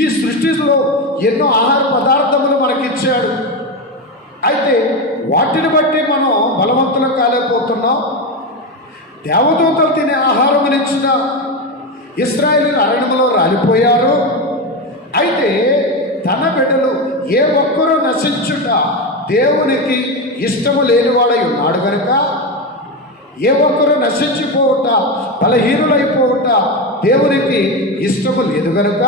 ఈ సృష్టిలో ఎన్నో ఆహార పదార్థములు మనకిచ్చాడు. అయితే వాటిని బట్టి మనం బలవంతులు కాలేకపోతున్నాం. దేవదూతలు తినే ఆహారం ఇచ్చిన ఇశ్రాయేలీయులు అరణ్యములో రాలిపోయారు. అయితే తన బిడ్డలు ఏ ఒక్కరూ నశించుట దేవునికి ఇష్టము లేనివాడై ఉన్నాడు కనుక, ఏ ఒక్కరూ నశించిపోవుట, బలహీనులైపోవుట దేవునికి ఇష్టము లేదు కనుక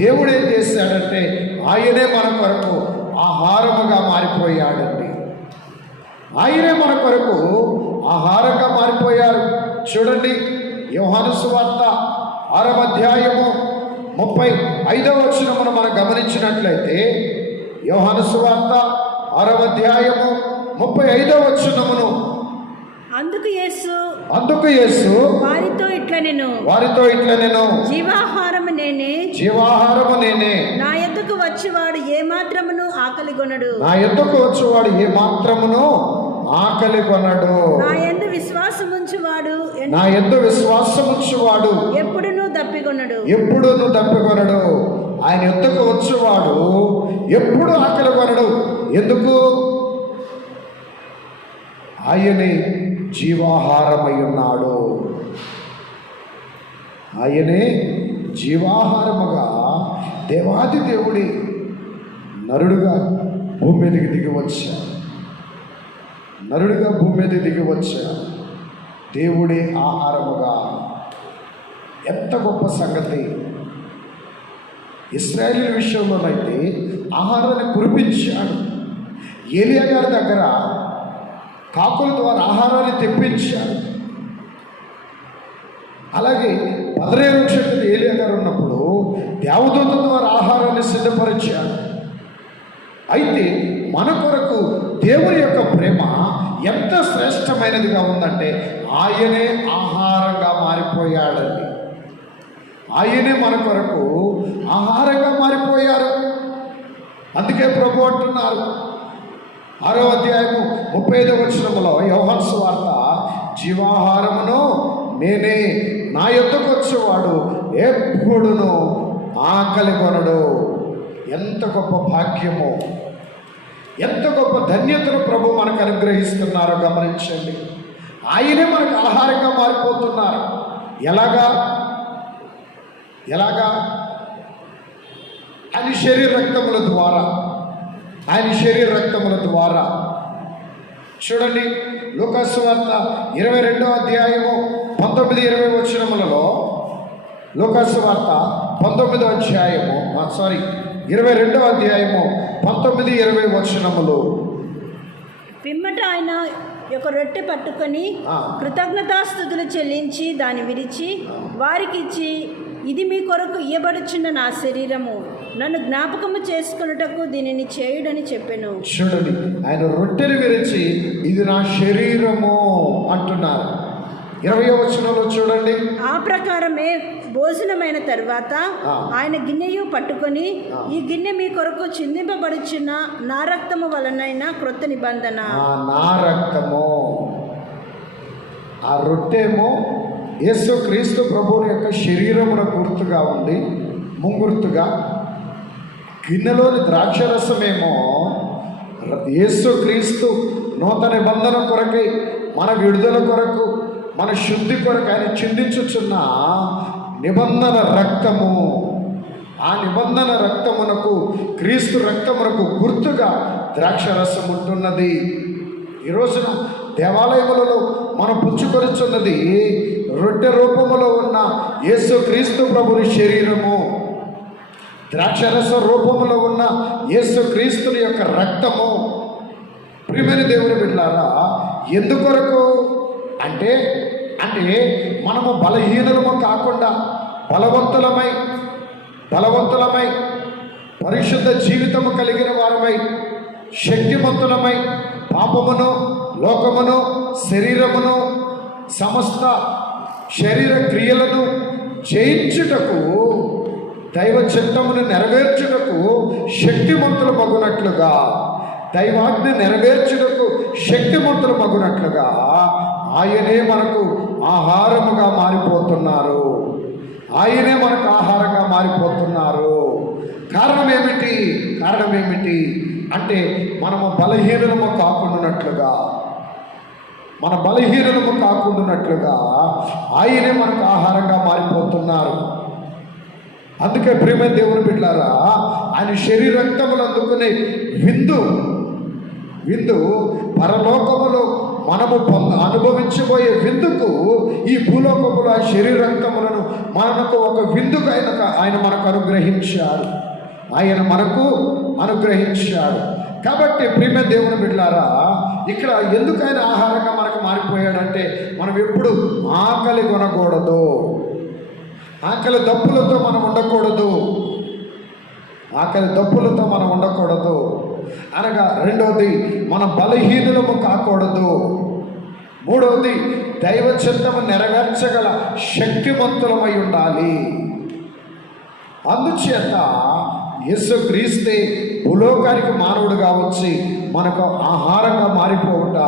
దేవుడు ఏం చేశాడంటే ఆయనే మన కొరకు ఆహారముగా మారిపోయాడండి. ఆయనే మన కొరకు ఆహారంగా మారిపోయారు. చూడండి, యోహాను సువార్త 6వ అధ్యాయము 35వ వచనమును మనం గమనించినట్లయితే, యోహాను సువార్త 6వ అధ్యాయము 35వ వచనమును, అందుకు యేసు వారితో ఇట్లా నేను జీవాహారము నేనే, నా యొద్దకు వచ్చేవాడు ఏ మాత్రమును ఆకలి కొనడు, నా యందు విశ్వాసముంచువాడు ఎప్పుడును దప్పికొనడు. ఆయన యొద్దకు వచ్చేవాడు ఎప్పుడు ఆకలి కొనడు. ఎందుకు? ఆయనే జీవాహారమై ఉన్నాడు. ఆయనే జీవాహారముగా దేవాది దేవుడి నరుడుగా భూమి మీదకి దిగి వచ్చాడు. దేవుడే ఆహారముగా. ఎంత గొప్ప సంగతి! ఇశ్రాయేలు విషయంలోనైతే ఆహారాన్ని కురిపించాడు. ఏలియా గారి దగ్గర కాకుల ద్వారా ఆహారాన్ని తెప్పించాడు. అలాగే పదరేరు క్షేత్రం ఏలియా గారు ఉన్నప్పుడు దేవదూత ద్వారా ఆహారాన్ని సిద్ధపరిచాడు. అయితే మన కొరకు దేవుని యొక్క ప్రేమ ఎంత శ్రేష్టమైనదిగా ఉందంటే ఆయనే ఆహారంగా మారిపోయాడండి. ఆయనే మన కొరకు ఆహారంగా మారిపోయారు. అందుకే ప్రభు అంటున్నారు 6వ అధ్యాయము 35వ వచనములో యోహాను సువార్త, జీవాహారమును నేనే, నా యొద్దకు వచ్చేవాడు ఎప్పుడును ఆకలి కొనడు. ఎంత గొప్ప భాగ్యమో, ఎంత గొప్ప ధన్యతను ప్రభు మనకు అనుగ్రహిస్తున్నారో గమనించండి. ఆయనే మనకు ఆహారంగా మారిపోతున్నారు. ఎలాగా? ఆయన శరీర రక్తముల ద్వారా. చూడండి, లూకాసు సువార్త 22వ అధ్యాయము 19-20 వచనములలో, లూకాసు వార్త 19వ అధ్యాయము 22వ అధ్యాయము 19-20 వచనములు. పిమ్మట ఆయన ఒక రొట్టె పట్టుకొని కృతజ్ఞతాస్తుతులు చెల్లించి దాన్ని విరిచి వారికిచ్చి, ఇది మీ కొరకు ఇయ్యబడుచున్న నా శరీరము, నన్ను జ్ఞాపకము చేసుకొనుటకు దీనిని చేయుడని చెప్పెను. చూడండి, ఆయన రొట్టెలు విరిచి ఇది నా శరీరము అంటున్నారు. 20వ వచనంలో చూడండి, ఆ ప్రకారమే భోజనమైన తర్వాత ఆయన గిన్నెయు పట్టుకొని, ఈ గిన్నె మీ కొరకు చిందింపబడుచున్న నా రక్తము వలనైన క్రొత్త నిబంధన. నా రక్తము. ఆ రొట్టెమో యేసు క్రీస్తు ప్రభువుని యొక్క శరీరమున గుర్తుగా ఉంది, ముంగుర్తుగా. గిన్నెలోని ద్రాక్షరసమేమో యేసు క్రీస్తు నూతన నిబంధన కొరకై, మన విడుదల కొరకు, మన శుద్ధి కొరకు ఆయన చిందించుచున్న నిబంధన రక్తము. ఆ నిబంధన రక్తమునకు, క్రీస్తు రక్తమునకు గుర్తుగా ద్రాక్షరసం ఉంటున్నది. ఈ రోజున దేవాలయములలో మనం పుచ్చుకొనుచున్నది రొట్టె రూపములో ఉన్న యేసు క్రీస్తు ప్రభుని శరీరము, ద్రాక్షరస రూపములో ఉన్న యేసు క్రీస్తుని యొక్క రక్తము. ప్రియమైన దేవుని బిడ్డలారా, ఎందుకొరకు అంటే మనము బలహీనులము కాకుండా బలవంతులమై పరిశుద్ధ జీవితము కలిగిన వారమై, శక్తిమంతులమై, పాపమును, లోకమును, శరీరమును, సమస్త శరీర క్రియలను జయించుటకు, దైవ చిత్తమును నెరవేర్చుటకు శక్తిమంతులు మగునట్లుగా, దైవాజ్ఞ నెరవేర్చుటకు శక్తిమంతులు మగునట్లుగా ఆయనే మనకు ఆహారముగా మారిపోతున్నారు. ఆయనే మనకు ఆహారంగా మారిపోతున్నారు. కారణం ఏమిటి అంటే మనము బలహీనము కాకుండానట్లుగా ఆయనే మనకు ఆహారంగా మారిపోతున్నారు. అందుకే ప్రియమైన దేవుని బిడ్డలారా, ఆయన శరీర రక్తములు అందుకునే విందు పరలోకములో మనము అనుభవించబోయే విందుకు ఈ భూలోకములో ఆ శరీర రక్తములను మనకు ఒక విందుకు ఆయన మనకు అనుగ్రహించాడు. కాబట్టి ప్రియమైన దేవుని బిడ్డలారా, ఇక్కడ ఎందుకు ఆయన ఆహారంగా మనకు మారిపోయాడంటే, మనం ఎప్పుడు ఆకలి కొనకూడదు, ఆకలి దప్పులతో మనం ఉండకూడదు. అనగా రెండవది, మన బలహీనులము కాకూడదు. మూడవది దైవ చిత్తము నెరవేర్చగల శక్తిమంతులమై ఉండాలి. అందుచేత యేసుక్రీస్తే భూలోకానికి మానవుడుగా వచ్చి మనకు ఆహారంగా మారిపోవుట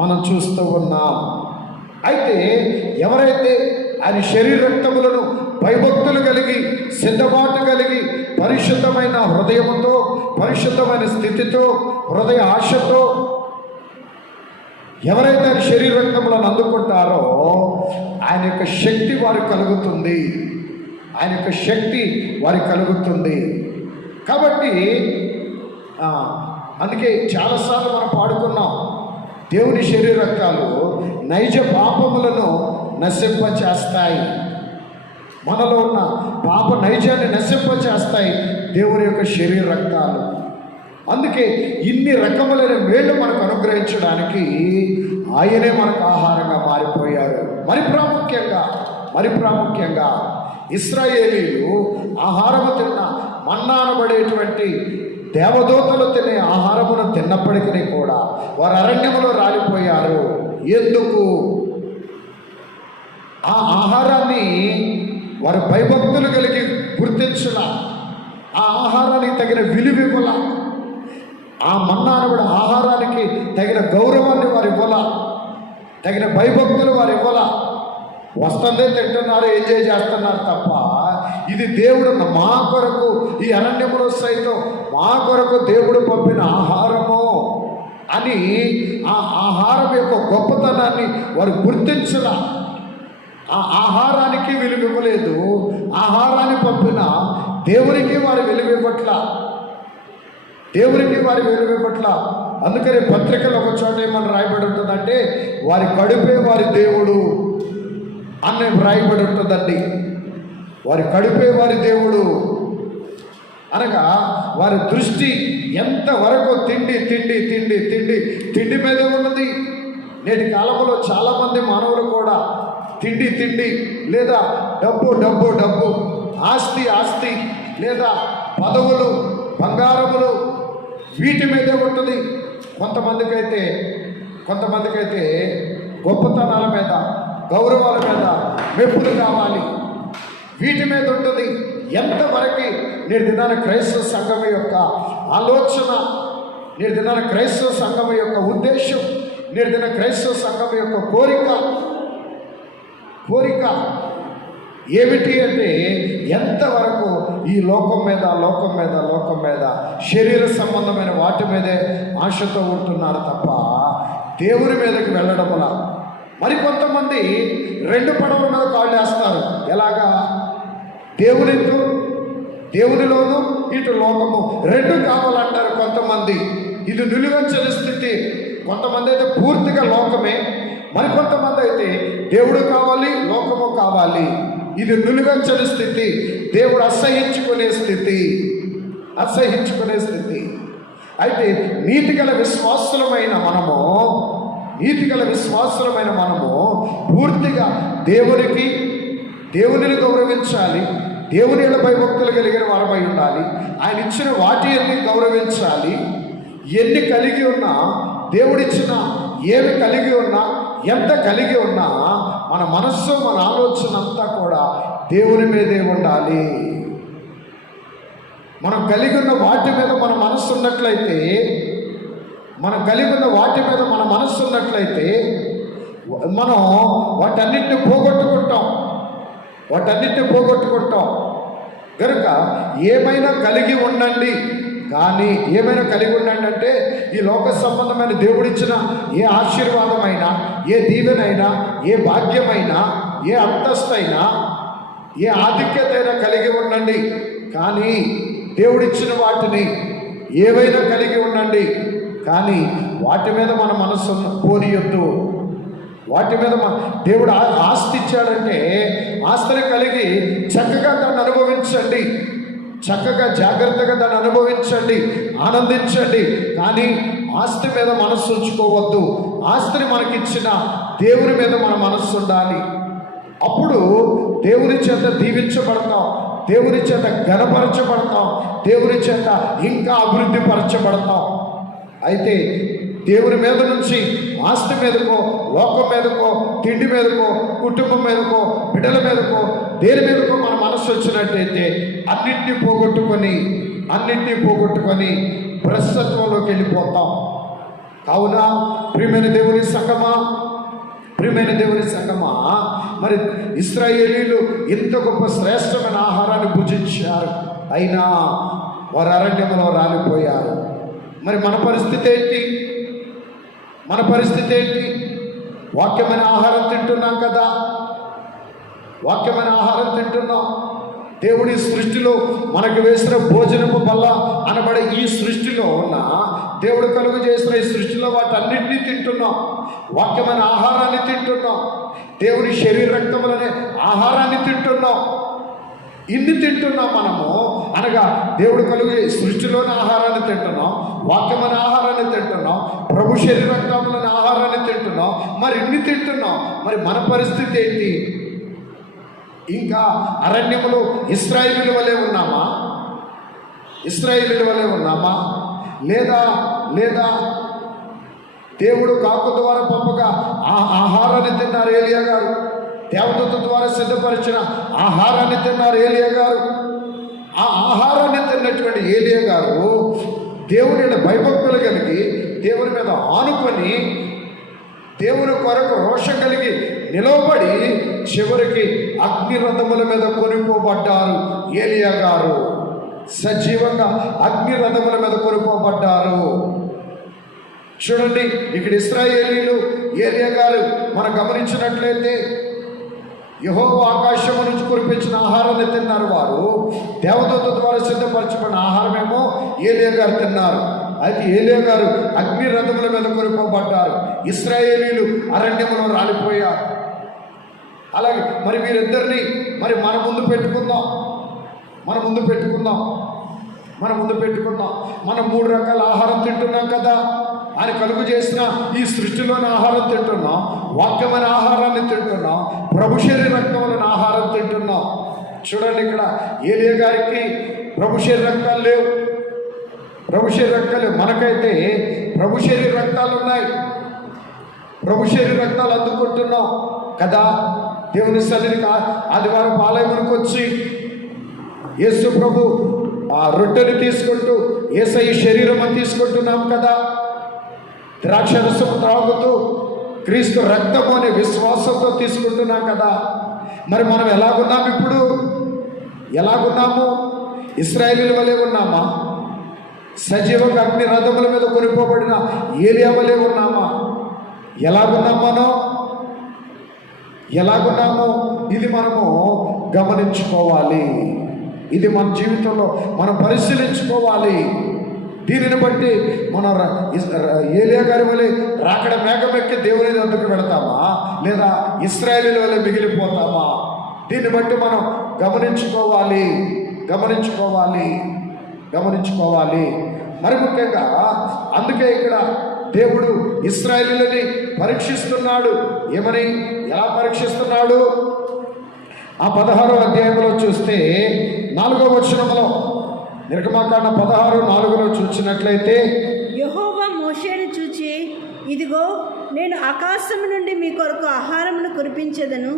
మనం చూస్తూ ఉన్నాం. అయితే ఎవరైతే ఆయన శరీర రక్తములను భయభక్తులు కలిగి సిద్ధపాటు కలిగి పరిశుద్ధమైన హృదయముతో పరిశుద్ధమైన స్థితితో హృదయ ఆశతో ఎవరైతే ఆయన శరీర రక్తములను అందుకుంటారో ఆయన యొక్క శక్తి వారికి కలుగుతుంది. ఆయన యొక్క శక్తి వారికి కలుగుతుంది. కాబట్టి అందుకే చాలాసార్లు మనం పాడుకున్నాం, దేవుని శరీర రక్తాలు నైజ పాపములను నశింపచేస్తాయి. మనలో ఉన్న పాప నైజాన్ని నశింపచేస్తాయి దేవుని యొక్క శరీర రక్తాలు. అందుకే ఇన్ని రకములైన మేళ్ళు మనకు అనుగ్రహించడానికి ఆయనే మనకు ఆహారంగా మారిపోయారు. మరి ప్రాముఖ్యంగా ఇశ్రాయేలీలు ఆహారము తిన్న మన్నా అనబడేటువంటి దేవదూతలు తినే ఆహారమును తిన్నప్పటికీ కూడా వారు అరణ్యములో రాలిపోయారు. ఎందుకు? ఆ ఆహారాన్ని వారు భయభక్తులు కలిగి గుర్తించిన, ఆ ఆహారానికి తగిన విలువ, ఆ మన్నా అనబడే ఆహారానికి తగిన గౌరవాన్ని వారు ఇవ్వాల, తగిన భయభక్తులు వారు ఇవ్వాల. వస్తుందే తింటున్నారు, ఎంజాయ్ చేస్తున్నారు తప్ప ఇది దేవుడు మా కొరకు ఈ అరణ్యములో సైతం మా కొరకు దేవుడు పంపిన ఆహారము అని ఆ ఆహారం యొక్క గొప్పతనాన్ని వారు గుర్తించిన, ఆ ఆహారానికి విలువ ఇవ్వలేదు. ఆహారాన్ని పంపిన దేవునికి వారి విలువ ఇవ్వట్ల. అందుకని పత్రికలో ఒక చోట ఏమని రాయబడి ఉంటుందంటే వారి కడుపే వారి దేవుడు అని రాయబడి ఉంటుందండి. వారి కడుపే వారి దేవుడు అనగా వారి దృష్టి ఎంతవరకు తిండి మీదే ఉన్నది. నేటి కాలంలో చాలామంది మానవులు కూడా తిండి లేదా డబ్బు ఆస్తి లేదా పదవులు బంగారములు వీటి మీదే ఉంటుంది. కొంతమందికైతే గొప్పతనాల మీద గౌరవాల మీద మెప్పులు కావాలి, వీటి మీద ఉంటుంది. ఎంతవరకు నేటి దినాన క్రైస్తవ సంఘం యొక్క ఆలోచన, నేటి దినాన క్రైస్తవ సంఘం యొక్క ఉద్దేశం, నేటి దిన క్రైస్తవ సంఘం యొక్క కోరిక ఏమిటి అంటే ఎంతవరకు ఈ లోకం మీద శరీర సంబంధమైన వాటి మీదే ఆశతో ఉంటున్నారు తప్ప దేవుని మీదకి వెళ్ళడంలా. మరి కొంతమంది రెండు పడవల మీద కాళ్ళు వేస్తారు. ఎలాగా? దేవునిలోను ఇటు లోకము రెండు కావాలంటారు కొంతమంది. ఇది నిలువెచ్చని స్థితి. కొంతమంది అయితే పూర్తిగా లోకమే, మరి కొంతమంది అయితే దేవుడు కావాలి లోకము కావాలి. ఇది నిలువెచ్చని స్థితి, దేవుడు అసహించుకునే స్థితి. అయితే నీతిగల విశ్వాసులమైన మనము పూర్తిగా దేవునిని గౌరవించాలి, దేవుని భయభక్తులు కలిగిన వారమై ఉండాలి. ఆయన ఇచ్చిన వాటి అన్ని గౌరవించాలి. ఎన్ని కలిగి ఉన్నా, దేవుడిచ్చిన ఏమి కలిగి ఉన్నా, ఎంత కలిగి ఉన్నా మన మనస్సు మన ఆలోచన అంతా కూడా దేవుని మీదే ఉండాలి. మనం కలిగి ఉన్న వాటి మీద మన మనస్సు ఉన్నట్లయితే మనం వాటన్నిటిని పోగొట్టుకుంటాం. కనుక ఏమైనా కలిగి ఉండండి అంటే ఈ లోక సంబంధమైన దేవుడిచ్చిన ఏ ఆశీర్వాదమైనా, ఏ దీవెనైనా, ఏ భాగ్యమైనా, ఏ అంతస్తైనా, ఏ ఆధిక్యతైనా కలిగి ఉండండి. కానీ దేవుడిచ్చిన వాటిని ఏవైనా కలిగి ఉండండి, కానీ వాటి మీద మన మనస్సు పోనీయొద్దు. వాటి మీద దేవుడు ఆస్తి ఇచ్చాడంటే ఆస్తిని కలిగి చక్కగా దాన్ని అనుభవించండి, చక్కగా జాగ్రత్తగా దాన్ని అనుభవించండి, ఆనందించండి. కానీ ఆస్తి మీద మనస్సు ఉంచుకోవద్దు. ఆస్తిని మనకిచ్చిన దేవుని మీద మన మనస్సు ఉండాలి. అప్పుడు దేవుని చేత దీవించబడతాం, దేవుని చేత ఘనపరచబడతాం, దేవుని చేత ఇంకా అభివృద్ధి పరచబడతాం. అయితే దేవుని మీద నుంచి ఆస్తి మీదకో, లోకం మీదకో, తిండి మీదకో, కుటుంబం మీదకో, బిడ్డల మీదకో, దేని మీదకో మన మనసు వచ్చినట్టయితే అన్నింటినీ పోగొట్టుకొని భ్రష్టత్వంలోకి వెళ్ళిపోతాం. కావున ప్రియమైన దేవుని సంగమా, మరి ఇశ్రాయేలీలు ఇంత గొప్ప శ్రేష్టమైన ఆహారాన్ని భుజించారు, అయినా వారు అరణ్యంలో రాలిపోయారు. మరి మన పరిస్థితి ఏంటి? వాక్యమైన ఆహారం తింటున్నాం కదా, దేవుడి సృష్టిలో మనకు వేసిన భోజనము బల్ల అనబడే ఈ సృష్టిలో ఉన్న దేవుడు కలుగు చేసిన ఈ సృష్టిలో వాటన్నింటినీ తింటున్నాం. వాక్యమైన ఆహారాన్ని తింటున్నాం, దేవుడి శరీర రక్తములనే ఆహారాన్ని తింటున్నాం. ఇన్ని తింటున్నాం మనము అనగా దేవుడు కలుగు సృష్టిలోని ఆహారాన్ని తింటున్నాం, వాక్యమైన ఆహారాన్ని తింటున్నాం, ప్రభు శరీర రక్తములనే ఆహారాన్ని తింటున్నాం. మరి ఇన్ని తింటున్నాం, మరి మన పరిస్థితి ఏంటి? ఇంకా అరణ్యములో ఇశ్రాయేలీయుల వలె ఉన్నామా? లేదా దేవుడు కాకు ద్వారా పంపగా ఆ ఆహారాన్ని తిన్నారు ఏలియా గారు. దేవదూత ద్వారా సిద్ధపరిచిన ఆహారాన్ని తిన్నారు ఏలియా గారు. ఆ ఆహారాన్ని తిన్నటువంటి ఏలియా గారు దేవుని భయభక్తులు కలిగి, దేవుని మీద ఆనుకొని, దేవుని కొరకు రోషం కలిగి నిలవబడి చివరికి అగ్నిరథముల మీద కొనిపోబడ్డారు ఏలియా గారు. సజీవంగా అగ్నిరథముల మీద కొనిపోబడ్డారు. చూడండి, ఇక్కడ ఇశ్రాయేలీయులు, ఏలియా గారు మనం గమనించినట్లయితే యెహోవా ఆకాశము నుంచి కురిపించిన ఆహారాన్ని తిన్నారు వారు. దేవదూత ద్వారా సిద్ధపరచబడిన ఆహారమేమో ఏలియా గారు తిన్నారు. అయితే ఏలియా గారు అగ్ని రథముల మీద కొనిపోబడ్డారు, ఇశ్రాయేలీయులు అరణ్యములో రాలిపోయారు. అలాగే మరి వీరిద్దరిని మన ముందు పెట్టుకుందాం. మనం 3 రకాల ఆహారం తింటున్నాం కదా. ఆయన కలుగు చేసిన ఈ సృష్టిలోని ఆహారం తింటున్నాం, వాక్యమైన ఆహారాన్ని తింటున్నాం, ప్రభు శరీర రక్తములైన ఆహారం తింటున్నాం. చూడండి, ఇక్కడ ఏలియా గారికి ప్రభు శరీర రక్తాలు లేవు. మనకైతే ప్రభు శరీర రక్తాలు ఉన్నాయి. ప్రభు శరీర రక్తాలు అందుకుంటున్నాం కదా. దేవుని సన్నిధికి ఆదివారం ఆలయమునికి వచ్చి యేసు ప్రభు ఆ రొట్టెని తీసుకుంటూ యేసయ్య శరీరం అని తీసుకుంటున్నాం కదా. ద్రాక్షరసం త్రాగుతూ క్రీస్తు రక్తము అనే విశ్వాసంతో తీసుకుంటున్నాం కదా. మరి మనం ఎలాగున్నాము? ఇశ్రాయేలీయుల వలె ఉన్నామా? సజీవంగా అగ్ని రథముల మీద కొనిపోబడిన ఏలియా వలె ఉన్నామా? ఎలాగున్నామో ఇది మనము గమనించుకోవాలి. ఇది మన జీవితంలో మనం పరిశీలించుకోవాలి. దీనిని బట్టి మనం ఏలియా గారి వలె రాకడ మేఘమెక్కి దేవుని వద్దకు వెళతామా, లేదా ఇశ్రాయేలీయుల వలె మిగిలిపోతామా? దీన్ని బట్టి మనం గమనించుకోవాలి. మరి ముఖ్యంగా అందుకే ఇక్కడ దేవుడు ఇశ్రాయేలీయులని పరీక్షిస్తున్నాడు. ఎలా పరీక్షిస్తున్నాడు? ఆ 16వ అధ్యాయంలో చూస్తే 4వ వచనంలో, నిర్గమకాండ 16:4లో చూసినట్లయితే, యెహోవా మోషేను చూచి, ఇదిగో నేను ఆకాశము నుండి మీ కొరకు ఆహారమును కురిపించెదను,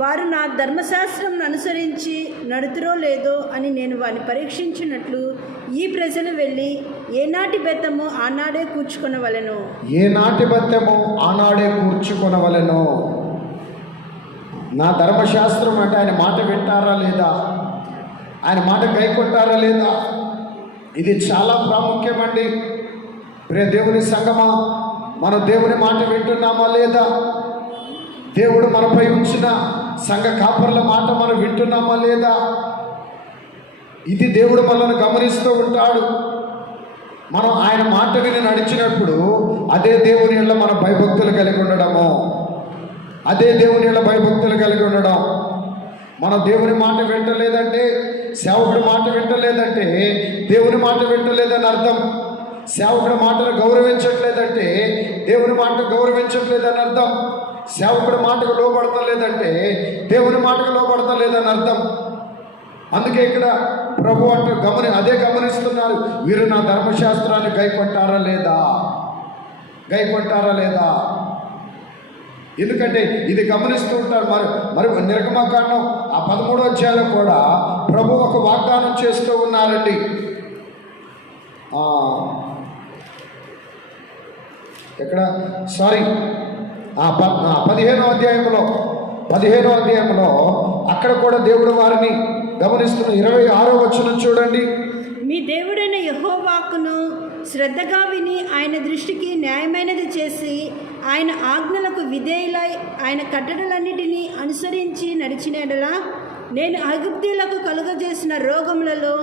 వారు నా ధర్మశాస్త్రమును అనుసరించి నడుతురో లేదో అని నేను వారిని పరీక్షించినట్లు ఈ ప్రజలు వెళ్ళి ఏనాటి బెత్తము ఆనాడే కూర్చుకొనవలెను. నా ధర్మశాస్త్రం అంటే ఆయన మాట వింటారా లేదా, ఆయన మాట గైకొంటారా లేదా? ఇది చాలా ప్రాముఖ్యమండి. ప్రియ దేవుని సంగమా, మన దేవుని మాట వింటున్నామా లేదా? దేవుడు మనపై ఉంచిన సంఘ కాపర్ల మాట మనం వింటున్నామా లేదా? ఇది దేవుడు మనల్ని గమనిస్తూ ఉంటాడు. మనం ఆయన మాట విని నడిచినప్పుడు అదే దేవుని యెడల మన భయభక్తులు కలిగి ఉండడము, మనం దేవుని మాట వింటలేదంటే, సేవకుడి మాట వింటలేదంటే దేవుని మాట వింటలేదని అర్థం. సేవకుడి మాటను గౌరవించట్లేదంటే దేవుని మాట గౌరవించట్లేదని అర్థం. సేవకుడి మాటకు లోబడతలేదంటే దేవుని మాటకు లోబడతలేదని అర్థం. అందుకే ఇక్కడ ప్రభు అంటే గమనిస్తున్నారు, వీరు నా ధర్మశాస్త్రాన్ని గైకొంటారా లేదా? గైకొంటారా లేదా? ఎందుకంటే ఇది గమనిస్తూ ఉంటారు. మరి నిర్గమకాండం ఆ 13వ అధ్యాయంలో కూడా ప్రభు ఒక వాగ్దానం చేస్తూ ఉన్నారండి. ఎక్కడ 15వ అధ్యాయంలో అక్కడ కూడా దేవుడు వారిని గమనిస్తున్న 26వ వచనం చూడండి. మీ దేవుడైన యెహోవాకును శ్రద్ధగా విని ఆయన దృష్టికి న్యాయమైనది చేసి ఆయన ఆజ్ఞలకు విధేయులై ఆయన కట్టడలన్నిటినీ అనుసరించి నడిచిన యెడల నేను ఐగుప్తీయులకు కలుగజేసిన రోగములలో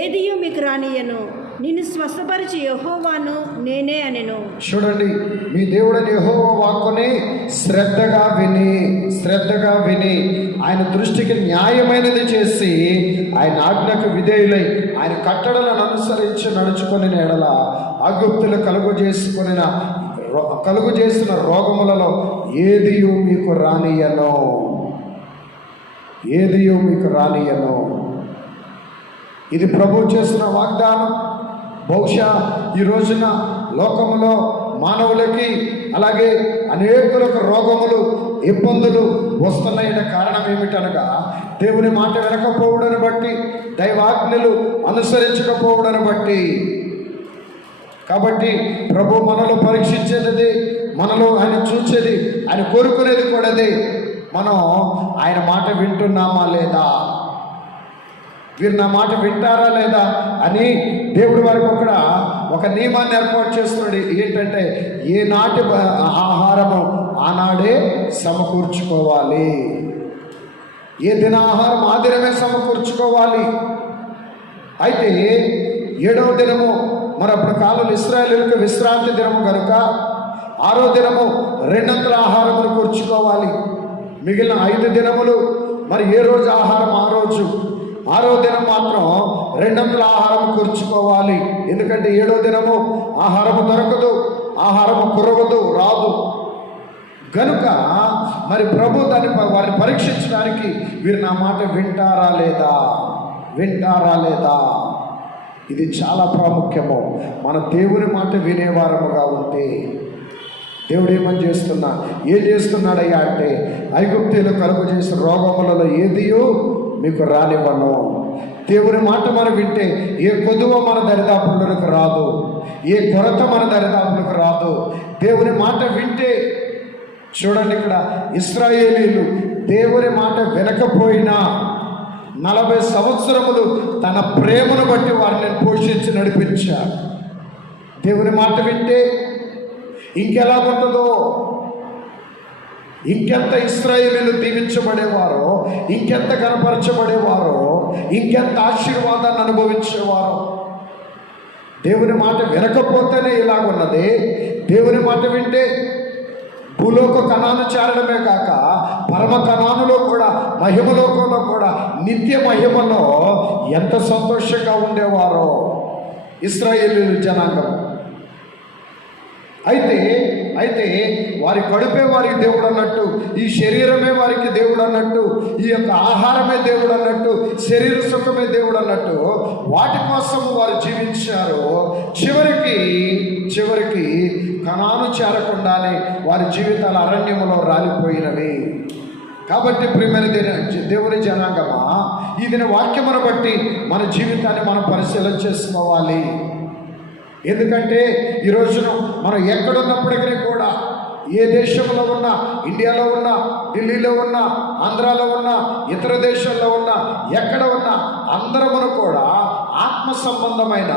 ఏదియూ మీకు రానియను. నిన్ను స్వస్థపరిచి యెహోవాను నేనే అనెను. చూడండి, మీ దేవుడైన యెహోవా వాక్కుని శ్రద్ధగా విని ఆయన దృష్టికి న్యాయమైనది చేసి ఆయన ఆజ్ఞకు విధేయులై ఆయన కట్టడలను అనుసరించి నడుచుకొని ఎడల ఐగుప్తులు కలుగు చేసిన రోగములలో ఏదియూ మీకు రానియను. ఇది ప్రభు చేసిన వాగ్దానం. బహుశా ఈ రోజున లోకములో మానవులకి అలాగే అనేకులకు రోగములు ఇబ్బందులు వస్తున్నాయనే కారణం ఏమిటనగా దేవుని మాట వినకపోవడాన్ని బట్టి, దైవాజ్ఞలు అనుసరించకపోవడాన్ని బట్టి. కాబట్టి ప్రభు మనలో పరీక్షించేది, మనలో ఆయన చూసేది, ఆయన కోరుకునేది కూడా అదే. మనం ఆయన మాట వింటున్నామా లేదా, వీరు నా మాట వింటారా లేదా అని దేవుడి వారికి ఒక నియమాన్ని ఏర్పాటు చేస్తున్నాడు. ఏంటంటే ఏ నాటి ఆహారము ఆనాడే సమకూర్చుకోవాలి, ఏ దినాహారం ఆ దినమే సమకూర్చుకోవాలి. అయితే 7వ దినము మరి అప్పుడు కాలంలో ఇశ్రాయేలీయులకు విశ్రాంతి దినము కనుక 6వ దినము 2 ఆహారమును కూర్చుకోవాలి. మిగిలిన 5 దినములు మరి ఏ రోజు ఆహారం ఆ రోజు, 6వ దినం మాత్రం 2 ఆహారం కూర్చుకోవాలి. ఎందుకంటే 7వ దినము ఆహారము దొరకదు, ఆహారము కురవదు, రాదు గనుక మరి ప్రభు వారిని పరీక్షించడానికి వీరు నా మాట వింటారా లేదా. ఇది చాలా ప్రాముఖ్యము. మన దేవుని మాట వినేవారముగా ఉంటే దేవుడు ఏం చేస్తున్నాడయ్యా అంటే ఐగుప్తీయులు కలుగు చేసిన రోగములలో ఏదియో మీకు రానివ్వను. దేవుని మాట మనం వింటే ఏ కొదువ మన దరిదాపులకు రాదు, ఏ కొరత మన దరిదాపులకు రాదు. దేవుని మాట వింటే చూడండి, ఇక్కడ ఇశ్రాయేలీయులు దేవుని మాట వినకపోయినా 40 సంవత్సరములు తన ప్రేమను బట్టి వారిని పోషించి నడిపించారు. దేవుని మాట వింటే ఇంకెలా ఉంటుందో, ఇంకెంత ఇశ్రాయేలీయులు దీవించబడేవారో, ఇంకెంత గణపరచబడేవారో, ఇంకెంత ఆశీర్వాదాన్ని అనుభవించేవారో. దేవుని మాట వినకపోతేనే ఇలాగున్నది. దేవుని మాట వింటే భూలోక కణాను చేరడమే కాక పరమ కణానులో కూడా, మహిమలోకంలో కూడా, నిత్య మహిమలో ఎంత సంతోషంగా ఉండేవారో ఇశ్రాయేలీయుల జనాంగం. అయితే వారి కడుపే వారికి దేవుడు అన్నట్టు, ఈ శరీరమే వారికి దేవుడు అన్నట్టు, ఈ యొక్క ఆహారమే దేవుడు అన్నట్టు, శరీర సుఖమే దేవుడు అన్నట్టు వాటి కోసం వారు జీవించారు. చివరికి కనాను చేరకుండానే వారి జీవితాల అరణ్యములో రాలిపోయినవి. కాబట్టి ప్రియమైన దేవుని జనాంగమా, ఈ దిన వాక్యమును బట్టి మన జీవితాన్ని మనం పరిశీలన చేసుకోవాలి. ఎందుకంటే ఈ రోజున మనం ఎక్కడున్నప్పటికీ కూడా, ఏ దేశంలో ఉన్నా, ఇండియాలో ఉన్నా, ఢిల్లీలో ఉన్నా, ఆంధ్రాలో ఉన్నా, ఇతర దేశాల్లో ఉన్నా, ఎక్కడ ఉన్నా అందరమును కూడా ఆత్మ సంబంధమైన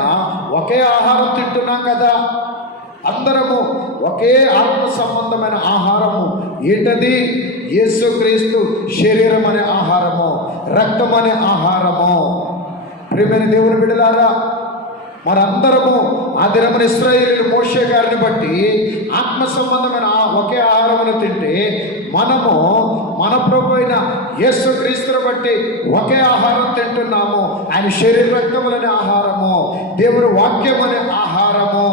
ఒకే ఆహారం తింటున్నాం కదా. అందరము ఒకే ఆత్మ సంబంధమైన ఆహారము ఏంటది? యేసుక్రీస్తు శరీరం అనే ఆహారము, రక్తం అనే ఆహారము. ప్రియమైన దేవుని బిడ్డలారా, మనందరము ఆ దినమున ఇశ్రాయేలీయులు మోషే గారిని బట్టి ఆత్మ సంబంధమైన ఒకే ఆహారమును తింటే, మనము మన ప్రభు అయిన యేసుక్రీస్తుని బట్టి ఒకే ఆహారం తింటున్నాము. ఆయన శరీర రక్తములనే ఆహారము, దేవుని వాక్యం అనే ఆహారము,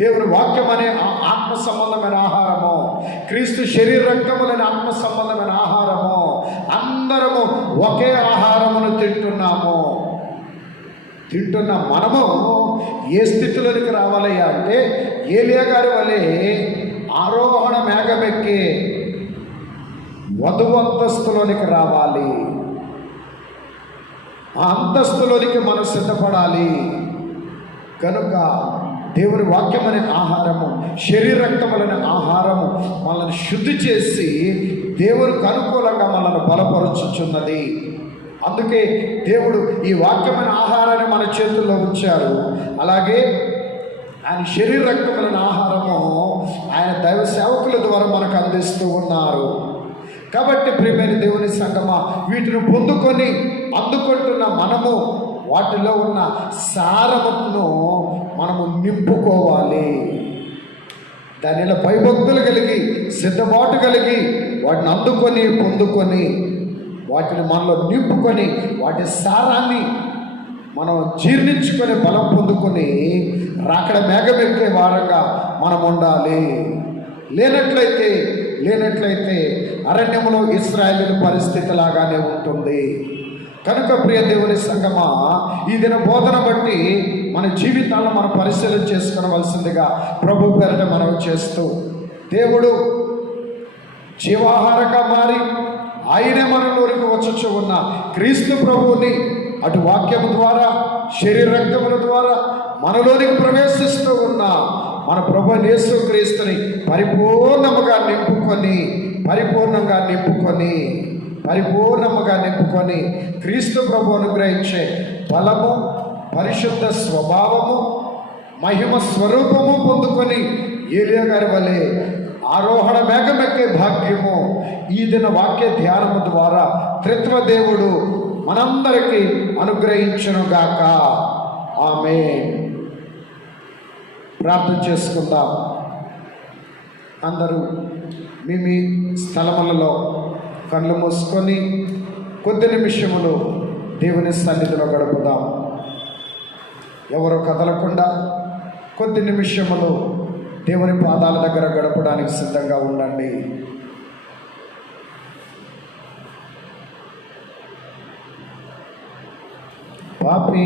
దేవుని వాక్యం అనే ఆత్మ సంబంధమైన ఆహారము, క్రీస్తు శరీర రక్తములనే ఆత్మ సంబంధమైన ఆహారము. అందరము ఒకే ఆహారమును తింటున్న మనము ఏ స్థితిలోనికి రావాలయ్యా అంటే ఏలియా గారి వలె ఆరోహణ మేఘమెక్కి వధువు అంతస్తులోనికి రావాలి. ఆ అంతస్తులోనికి మనం సిద్ధపడాలి. కనుక దేవుని వాక్యం అనే ఆహారము, శరీరక్తములనే ఆహారము మనల్ని శుద్ధి చేసి దేవునికి అనుకూలంగా మనల్ని బలపరుచుచున్నది. అందుకే దేవుడు ఈ వాక్యమైన ఆహారాన్ని మన చేతుల్లో ఉంచారు. అలాగే ఆయన శరీరక్తములైన ఆహారము ఆయన దైవ సేవకుల ద్వారా మనకు అందిస్తూ ఉన్నారు. కాబట్టి ప్రియమైన దేవుని సంగమా, వీటిని పొందుకొని అందుకుంటున్న మనము వాటిలో ఉన్న సారమును మనము నింపుకోవాలి. దానిలో భయభక్తులు కలిగి సిద్ధపాటు కలిగి వాటిని అందుకొని పొందుకొని వాటిని మనలో నింపుకొని వాటి సారాన్ని మనం జీర్ణించుకొని బలం పొందుకొని రాకడ మేఘమెక్కే వారంగా మనం ఉండాలి. లేనట్లయితే అరణ్యంలో ఇశ్రాయేలు పరిస్థితి లాగానే ఉంటుంది. కనుక ప్రియ దేవుని సంగమా, ఈ దిన బోధన బట్టి మన జీవితాలను మనం పరిశీలన చేసుకోవలసిందిగా ప్రభు పేరిట మనం చేస్తూ, దేవుడు జీవాహారంగా మారి ఆయనే మనలోనికి వచ్చుచు ఉన్న క్రీస్తు ప్రభువుని అటు వాక్యము ద్వారా శరీరక్తముల ద్వారా మనలోనికి ప్రవేశిస్తూ ఉన్న మన ప్రభు యేసు క్రీస్తుని పరిపూర్ణముగా నింపుకొని క్రీస్తు ప్రభు అనుగ్రహించే బలము, పరిశుద్ధ స్వభావము, మహిమ స్వరూపము పొందుకొని ఏలియా గారి వలె ఆరోహణ మేఘమెక్కే భాగ్యము ఈ దిన వాక్య ధ్యానము ద్వారా త్రిత్వ దేవుడు మనందరికీ అనుగ్రహించునుగాక. ఆమేన్. ప్రార్థన చేసుకుందాం. అందరూ మీ స్థలములలో కళ్ళు మూసుకొని కొద్ది నిమిషములు దేవుని సన్నిధిలో గడుపుదాం. ఎవరు కదలకుండా కొద్ది నిమిషములు దేవుని పాదాల దగ్గర గడపడానికి సిద్ధంగా ఉండండి. పాపి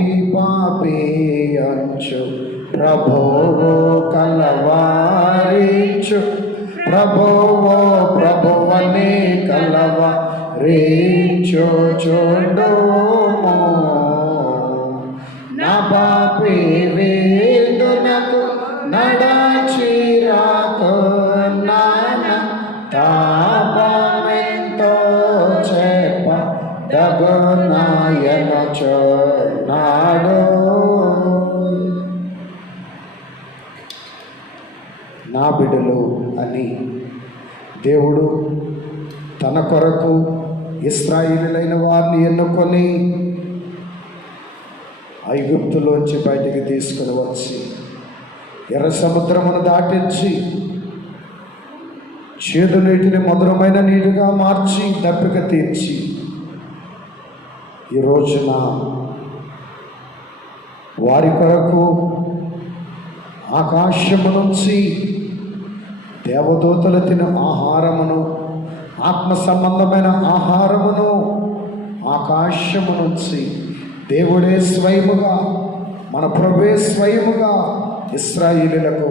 అంచు ప్రభువు కలవారించు, ప్రభువని కలవారించు చూడుము. నా పాపి వేదునకు నడచిరాకున్నాన, తాపమెంతో చెప్ప దగునాయన చూనాడు. నా బిడ్డలు అని దేవుడు తన కొరకు ఇశ్రాయేలీయులైన వారిని ఎన్నుకొని ఐగుప్తులోంచి బయటికి తీసుకుని వచ్చి ఎర్ర సముద్రమును దాటించి చేదు నీటిని మధురమైన నీటిగా మార్చి దప్పిక తీర్చి ఈ రోజున వారి కొరకు ఆకాశము నుంచి దేవదూతలు తిన ఆహారమును, ఆత్మ సంబంధమైన ఆహారమును ఆకాశము నుంచి దేవుడే స్వయముగా, మన ప్రభువే స్వయముగా ఇశ్రాయేలీయులకు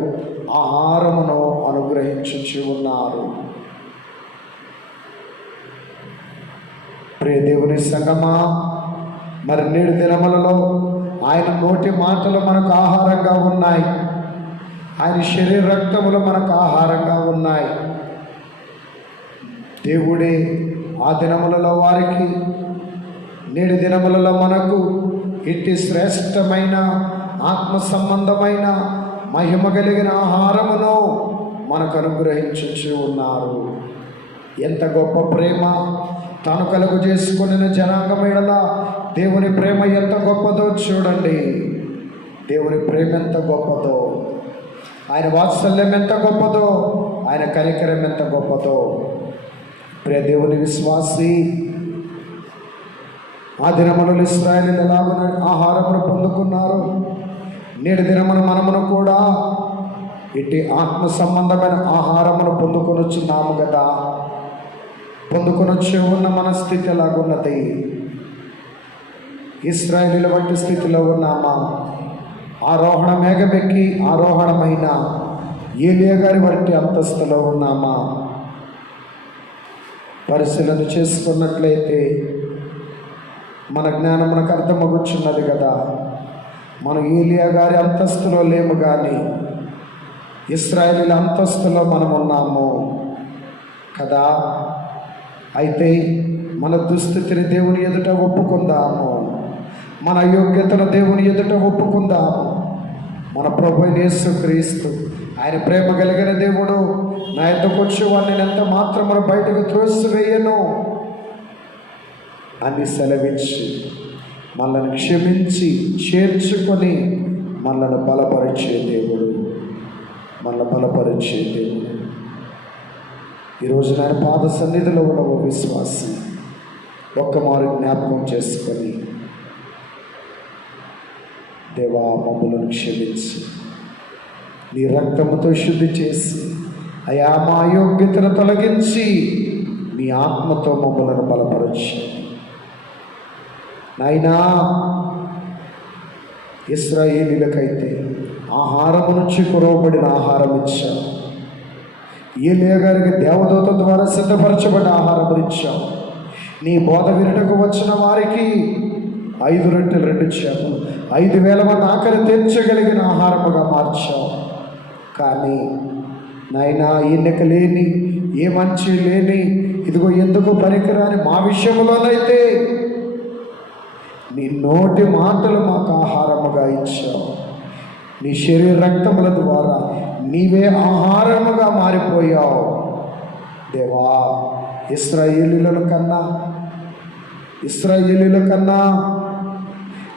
ఆహారమును అనుగ్రహించుచు ఉన్నారు. ప్రియ దేవుని సంగమా, మరి నేడు దినములలో ఆయన నోటి మాటలు మనకు ఆహారంగా ఉన్నాయి. ఆయన శరీర రక్తములు మనకు ఆహారంగా ఉన్నాయి. దేవుడే ఆ దినములలో వారికి, నేడు దినములలో మనకు ఇట్టి శ్రేష్టమైన ఆత్మ సంబంధమైన మహిమ కలిగిన ఆహారమును మనకు అనుగ్రహించుచు ఉన్నారు. ఎంత గొప్ప ప్రేమ తాను కలుగు చేసుకుని జనాంగం ఎడల దేవుని ప్రేమ ఎంత గొప్పదో చూడండి. దేవుని ప్రేమ ఎంత గొప్పదో, ఆయన వాత్సల్యం ఎంత గొప్పదో, ఆయన కనికరం ఎంత గొప్పదో. ప్రియ దేవుని విశ్వాసి, ఆ దినములలో ఇశ్రాయేలీయులు ఎలాగ ఆహారమును పొందుకున్నారు, నేడు దినమున మనమును కూడా ఇట్టి ఆత్మ సంబంధమైన ఆహారమును పొందుకొనొచ్చున్నాము కదా. పొందుకొనొచ్చి ఉన్న మన స్థితి ఎలాగున్నది? ఇశ్రాయేలీయుల వంటి స్థితిలో ఉన్నామా? ఆరోహణ మేఘమెక్కి ఆరోహణమైన ఏలియా గారి వంటి అంతస్తులో ఉన్నామా? పరిశీలన చేసుకున్నట్లయితే మన జ్ఞానం మనకు అర్థమగుచున్నది కదా. మనం ఏలియా గారి అంతస్తులో లేము, కానీ ఇశ్రాయేలీల అంతస్తులో మనం ఉన్నాము కదా. అయితే మన దుస్థితిని దేవుని ఎదుట ఒప్పుకుందాము, మన అయోగ్యతను దేవుని ఎదుట ఒప్పుకుందాము. మన ప్రభు యేసుక్రీస్తు ఆయన ప్రేమ కలిగిన దేవుడు, నా ఎద్దకు వచ్చేవాడిని నేను ఎంత మాత్రమును బయటకు త్రోసివేయను అని సెలవించి మనల్ని క్షమించి చేర్చుకొని మనల్ని బలపరిచే దేవుడు, మనల్ని బలపరిచే దేవుడు. ఈరోజు నేను పాద సన్నిధిలో ఉన్న ఓ విశ్వాసి ఒక్క మారు జ్ఞాపకం చేసుకొని, దేవా మమ్మలను క్షమించి నీ రక్తముతో శుద్ధి చేసి అయా మా యోగ్యతను తొలగించి నీ ఆత్మతో మమ్మలను బలపరచు నాయనా. ఇశ్రాయేలీలకైతే ఆహారము నుంచి కురవబడిన ఆహారం ఇచ్చావు, ఏలియా గారికి దేవదూత ద్వారా సిద్ధపరచబడిన ఆహారం ఇచ్చావు. నీ బోధ వినుటకు వచ్చిన వారికి 5 రొట్టెలు 2 చేపలు 5,000 మంది ఆకలి తీర్చగలిగిన ఆహారముగా మార్చావు. కానీ నాయనా, ఎన్నిక లేని ఏ మంచి లేని ఇదిగో ఎందుకు పనికిరాని మా విషయంలోనైతే నీ నోటి మాటలు మాకు ఆహారముగా ఇచ్చావు. నీ శరీర రక్తముల ద్వారా నీవే ఆహారముగా మారిపోయావు దేవా. ఇశ్రాయేలీల కన్నా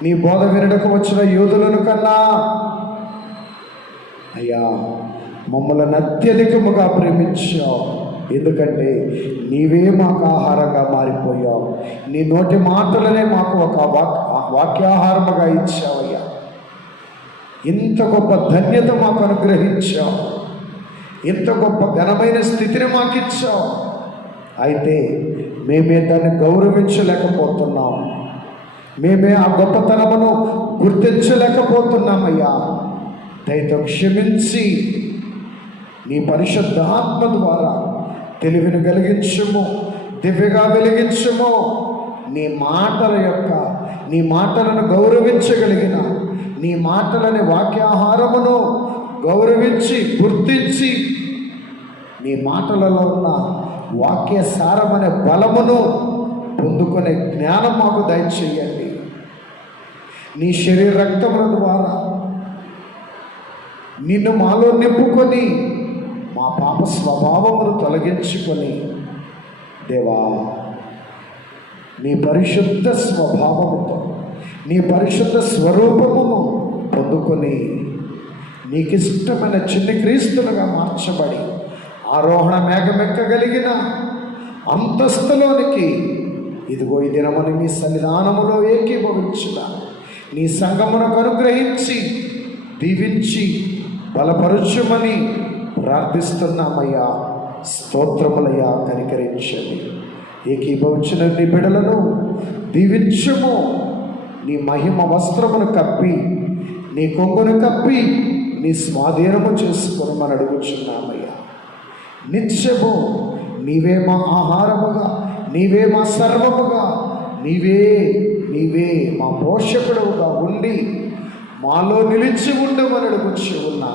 నీ బోధ వినడకు వచ్చిన యోధులను కన్నా అయ్యా మమ్మల్ని అత్యధికముగా ప్రేమించావు. ఎందుకంటే నీవే మాకు ఆహారంగా మారిపోయావు. నీ నోటి మాటలనే మాకు ఒక వాక్యాహారముగా ఇచ్చావయ్యా. ఇంత గొప్ప ధన్యత మాకు అనుగ్రహించావు, ఇంత గొప్ప ఘనమైన స్థితిని మాకు ఇచ్చావు. అయితే మేమే దాన్ని గౌరవించలేకపోతున్నాం, మేమే ఆ గొప్పతనమును గుర్తించలేకపోతున్నామయ్యా. దయతో క్షమించి నీ పరిశుద్ధాత్మ ద్వారా తెలివిని కలిగించుము, దివ్యగా వెలిగించుము. నీ మాటలను గౌరవించగలిగిన, నీ మాటలని వాక్యాహారమును గౌరవించి గుర్తించి నీ మాటలలో ఉన్న వాక్య సారమనే బలమును పొందుకునే జ్ఞానం మాకు దయచేయండి. నీ శరీర రక్తముల ద్వారా నిన్ను మాలో నింపుకొని మా పాప స్వభావమును తొలగించుకొని దేవా నీ పరిశుద్ధ స్వభావముతో నీ పరిశుద్ధ స్వరూపమును పొందుకొని నీకిష్టమైన చిన్ని క్రీస్తులుగా మార్చబడి ఆరోహణ మేఘమెక్కగలిగిన అంతస్తులోనికి ఇదిగో ఈ దినముని నీ సన్నిధానములో ఏకీభవించుగా నీ సంగమునకు అనుగ్రహించి దీవించి బలపరచుమని ప్రార్థిస్తున్నామయ్యా. స్తోత్రములయ్యా, కనికరించండి. ఏకీభవించిన నీ బిడలను దీవించుము. నీ మహిమ వస్త్రమును కప్పి, నీ కొంగును కప్పి నీ స్వాధీనము చేసుకోమని అడుగుచున్నామయ్యా. నిత్యము నీవే మా ఆహారముగా, నీవే మా సర్వముగా, నీవే మా పోషకుడుగా ఉండి మాలో నిలిచి ఉండమని అడుగుచు ఉన్నా.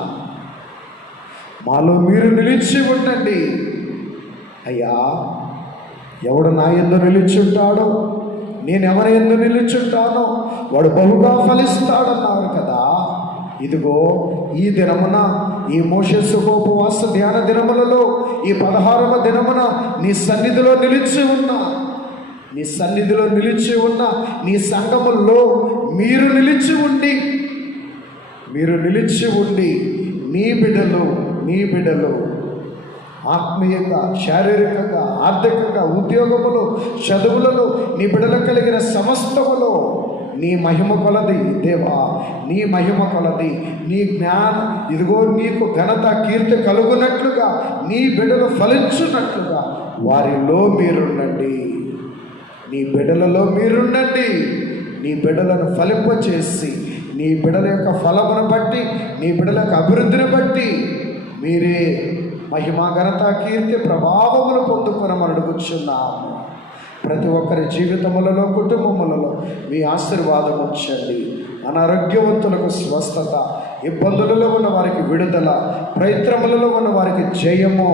మాలో మీరు నిలిచి ఉండండి అయ్యా. ఎవడు నా యందు నిలిచుంటాడో, నేను ఎవరి యందు నిలిచుంటానో వాడు బహుగా ఫలిస్తాడన్నారు కదా. ఇదిగో ఈ దినమున, ఈ మోషేసు ఉపవాస ధ్యాన దినములలో ఈ 16వ దినమున నీ సన్నిధిలో నిలిచి ఉన్నా, నీ సంఘములో మీరు నిలిచి ఉండి నీ బిడ్డలు ఆత్మీయంగా, శారీరకంగా, ఆర్థికంగా, ఉద్యోగములు, చదువులలో నీ బిడ్డలకు కలిగిన సమస్తములో నీ మహిమ కొలది దేవా, నీ మహిమ కొలది, నీ జ్ఞానం ఇదిగో నీకు ఘనత కీర్తి కలుగునట్లుగా, నీ బిడ్డలు ఫలించున్నట్లుగా వారిలో మీరుండండి. నీ బిడ్డలలో మీరుండండి. నీ బిడ్డలను ఫలింపచేసి నీ బిడ్డల యొక్క ఫలమును బట్టి, నీ బిడ్డల యొక్క అభివృద్ధిని బట్టి మీరే మహిమ, ఘనత, కీర్తి, ప్రభావములు పొందుకొనమని అడుగుచున్నాము. ప్రతి ఒక్కరి జీవితములలో, కుటుంబములలో మీ ఆశీర్వాదం ఉంచండి. అనారోగ్యవంతులకు స్వస్థత, ఇబ్బందులలో ఉన్న వారికి విడుదల, ప్రయత్నములలో ఉన్న వారికి జయము,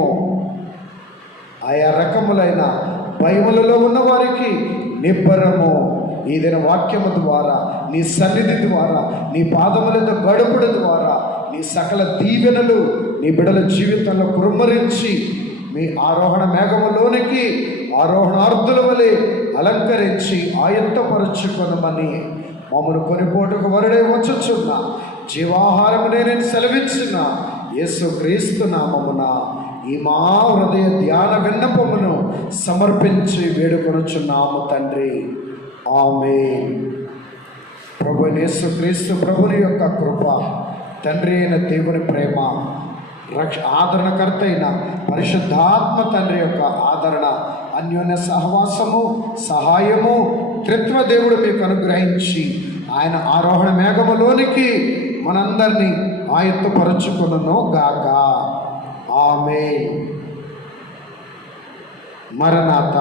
ఆయా రకములైన భయములలో ఉన్న వారికి నిబ్బరము. ఈ దిన వాక్యము ద్వారా, నీ సన్నిధి ద్వారా, నీ పాదములతో గడుపుడు ద్వారా నీ సకల దీవెనలు నీ బిడ్డల జీవితంలో కురుమరించి మీ ఆరోహణ మేఘములోనికి ఆరోహణార్థుల వలె అలంకరించి ఆయత్తపరుచుకొనమని మమ్మను కొనిపోటుకు వరుడే వచ్చుచున్న జీవాహారమునే నేను సెలవిచ్చిన యేసు క్రీస్తు నామమున ఈ మా హృదయ ధ్యాన విన్నపమును సమర్పించి వేడుకొనుచున్నాము తండ్రి. ఆమేన్. ప్రభు యేసు క్రీస్తు ప్రభుని యొక్క కృప, తండ్రి అయిన దేవుని ప్రేమ, ఆదరణకర్త అయిన పరిశుద్ధాత్మ తండ్రి యొక్క ఆదరణ, అన్యోన్య సహవాసము, సహాయము త్రిత్వ దేవుడు మీకు అనుగ్రహించి ఆయన ఆరోహణ మేఘములోనికి మనందరినీ ఆయత్తపరచుకొనును గాక. ఆమేన్. మరణాత.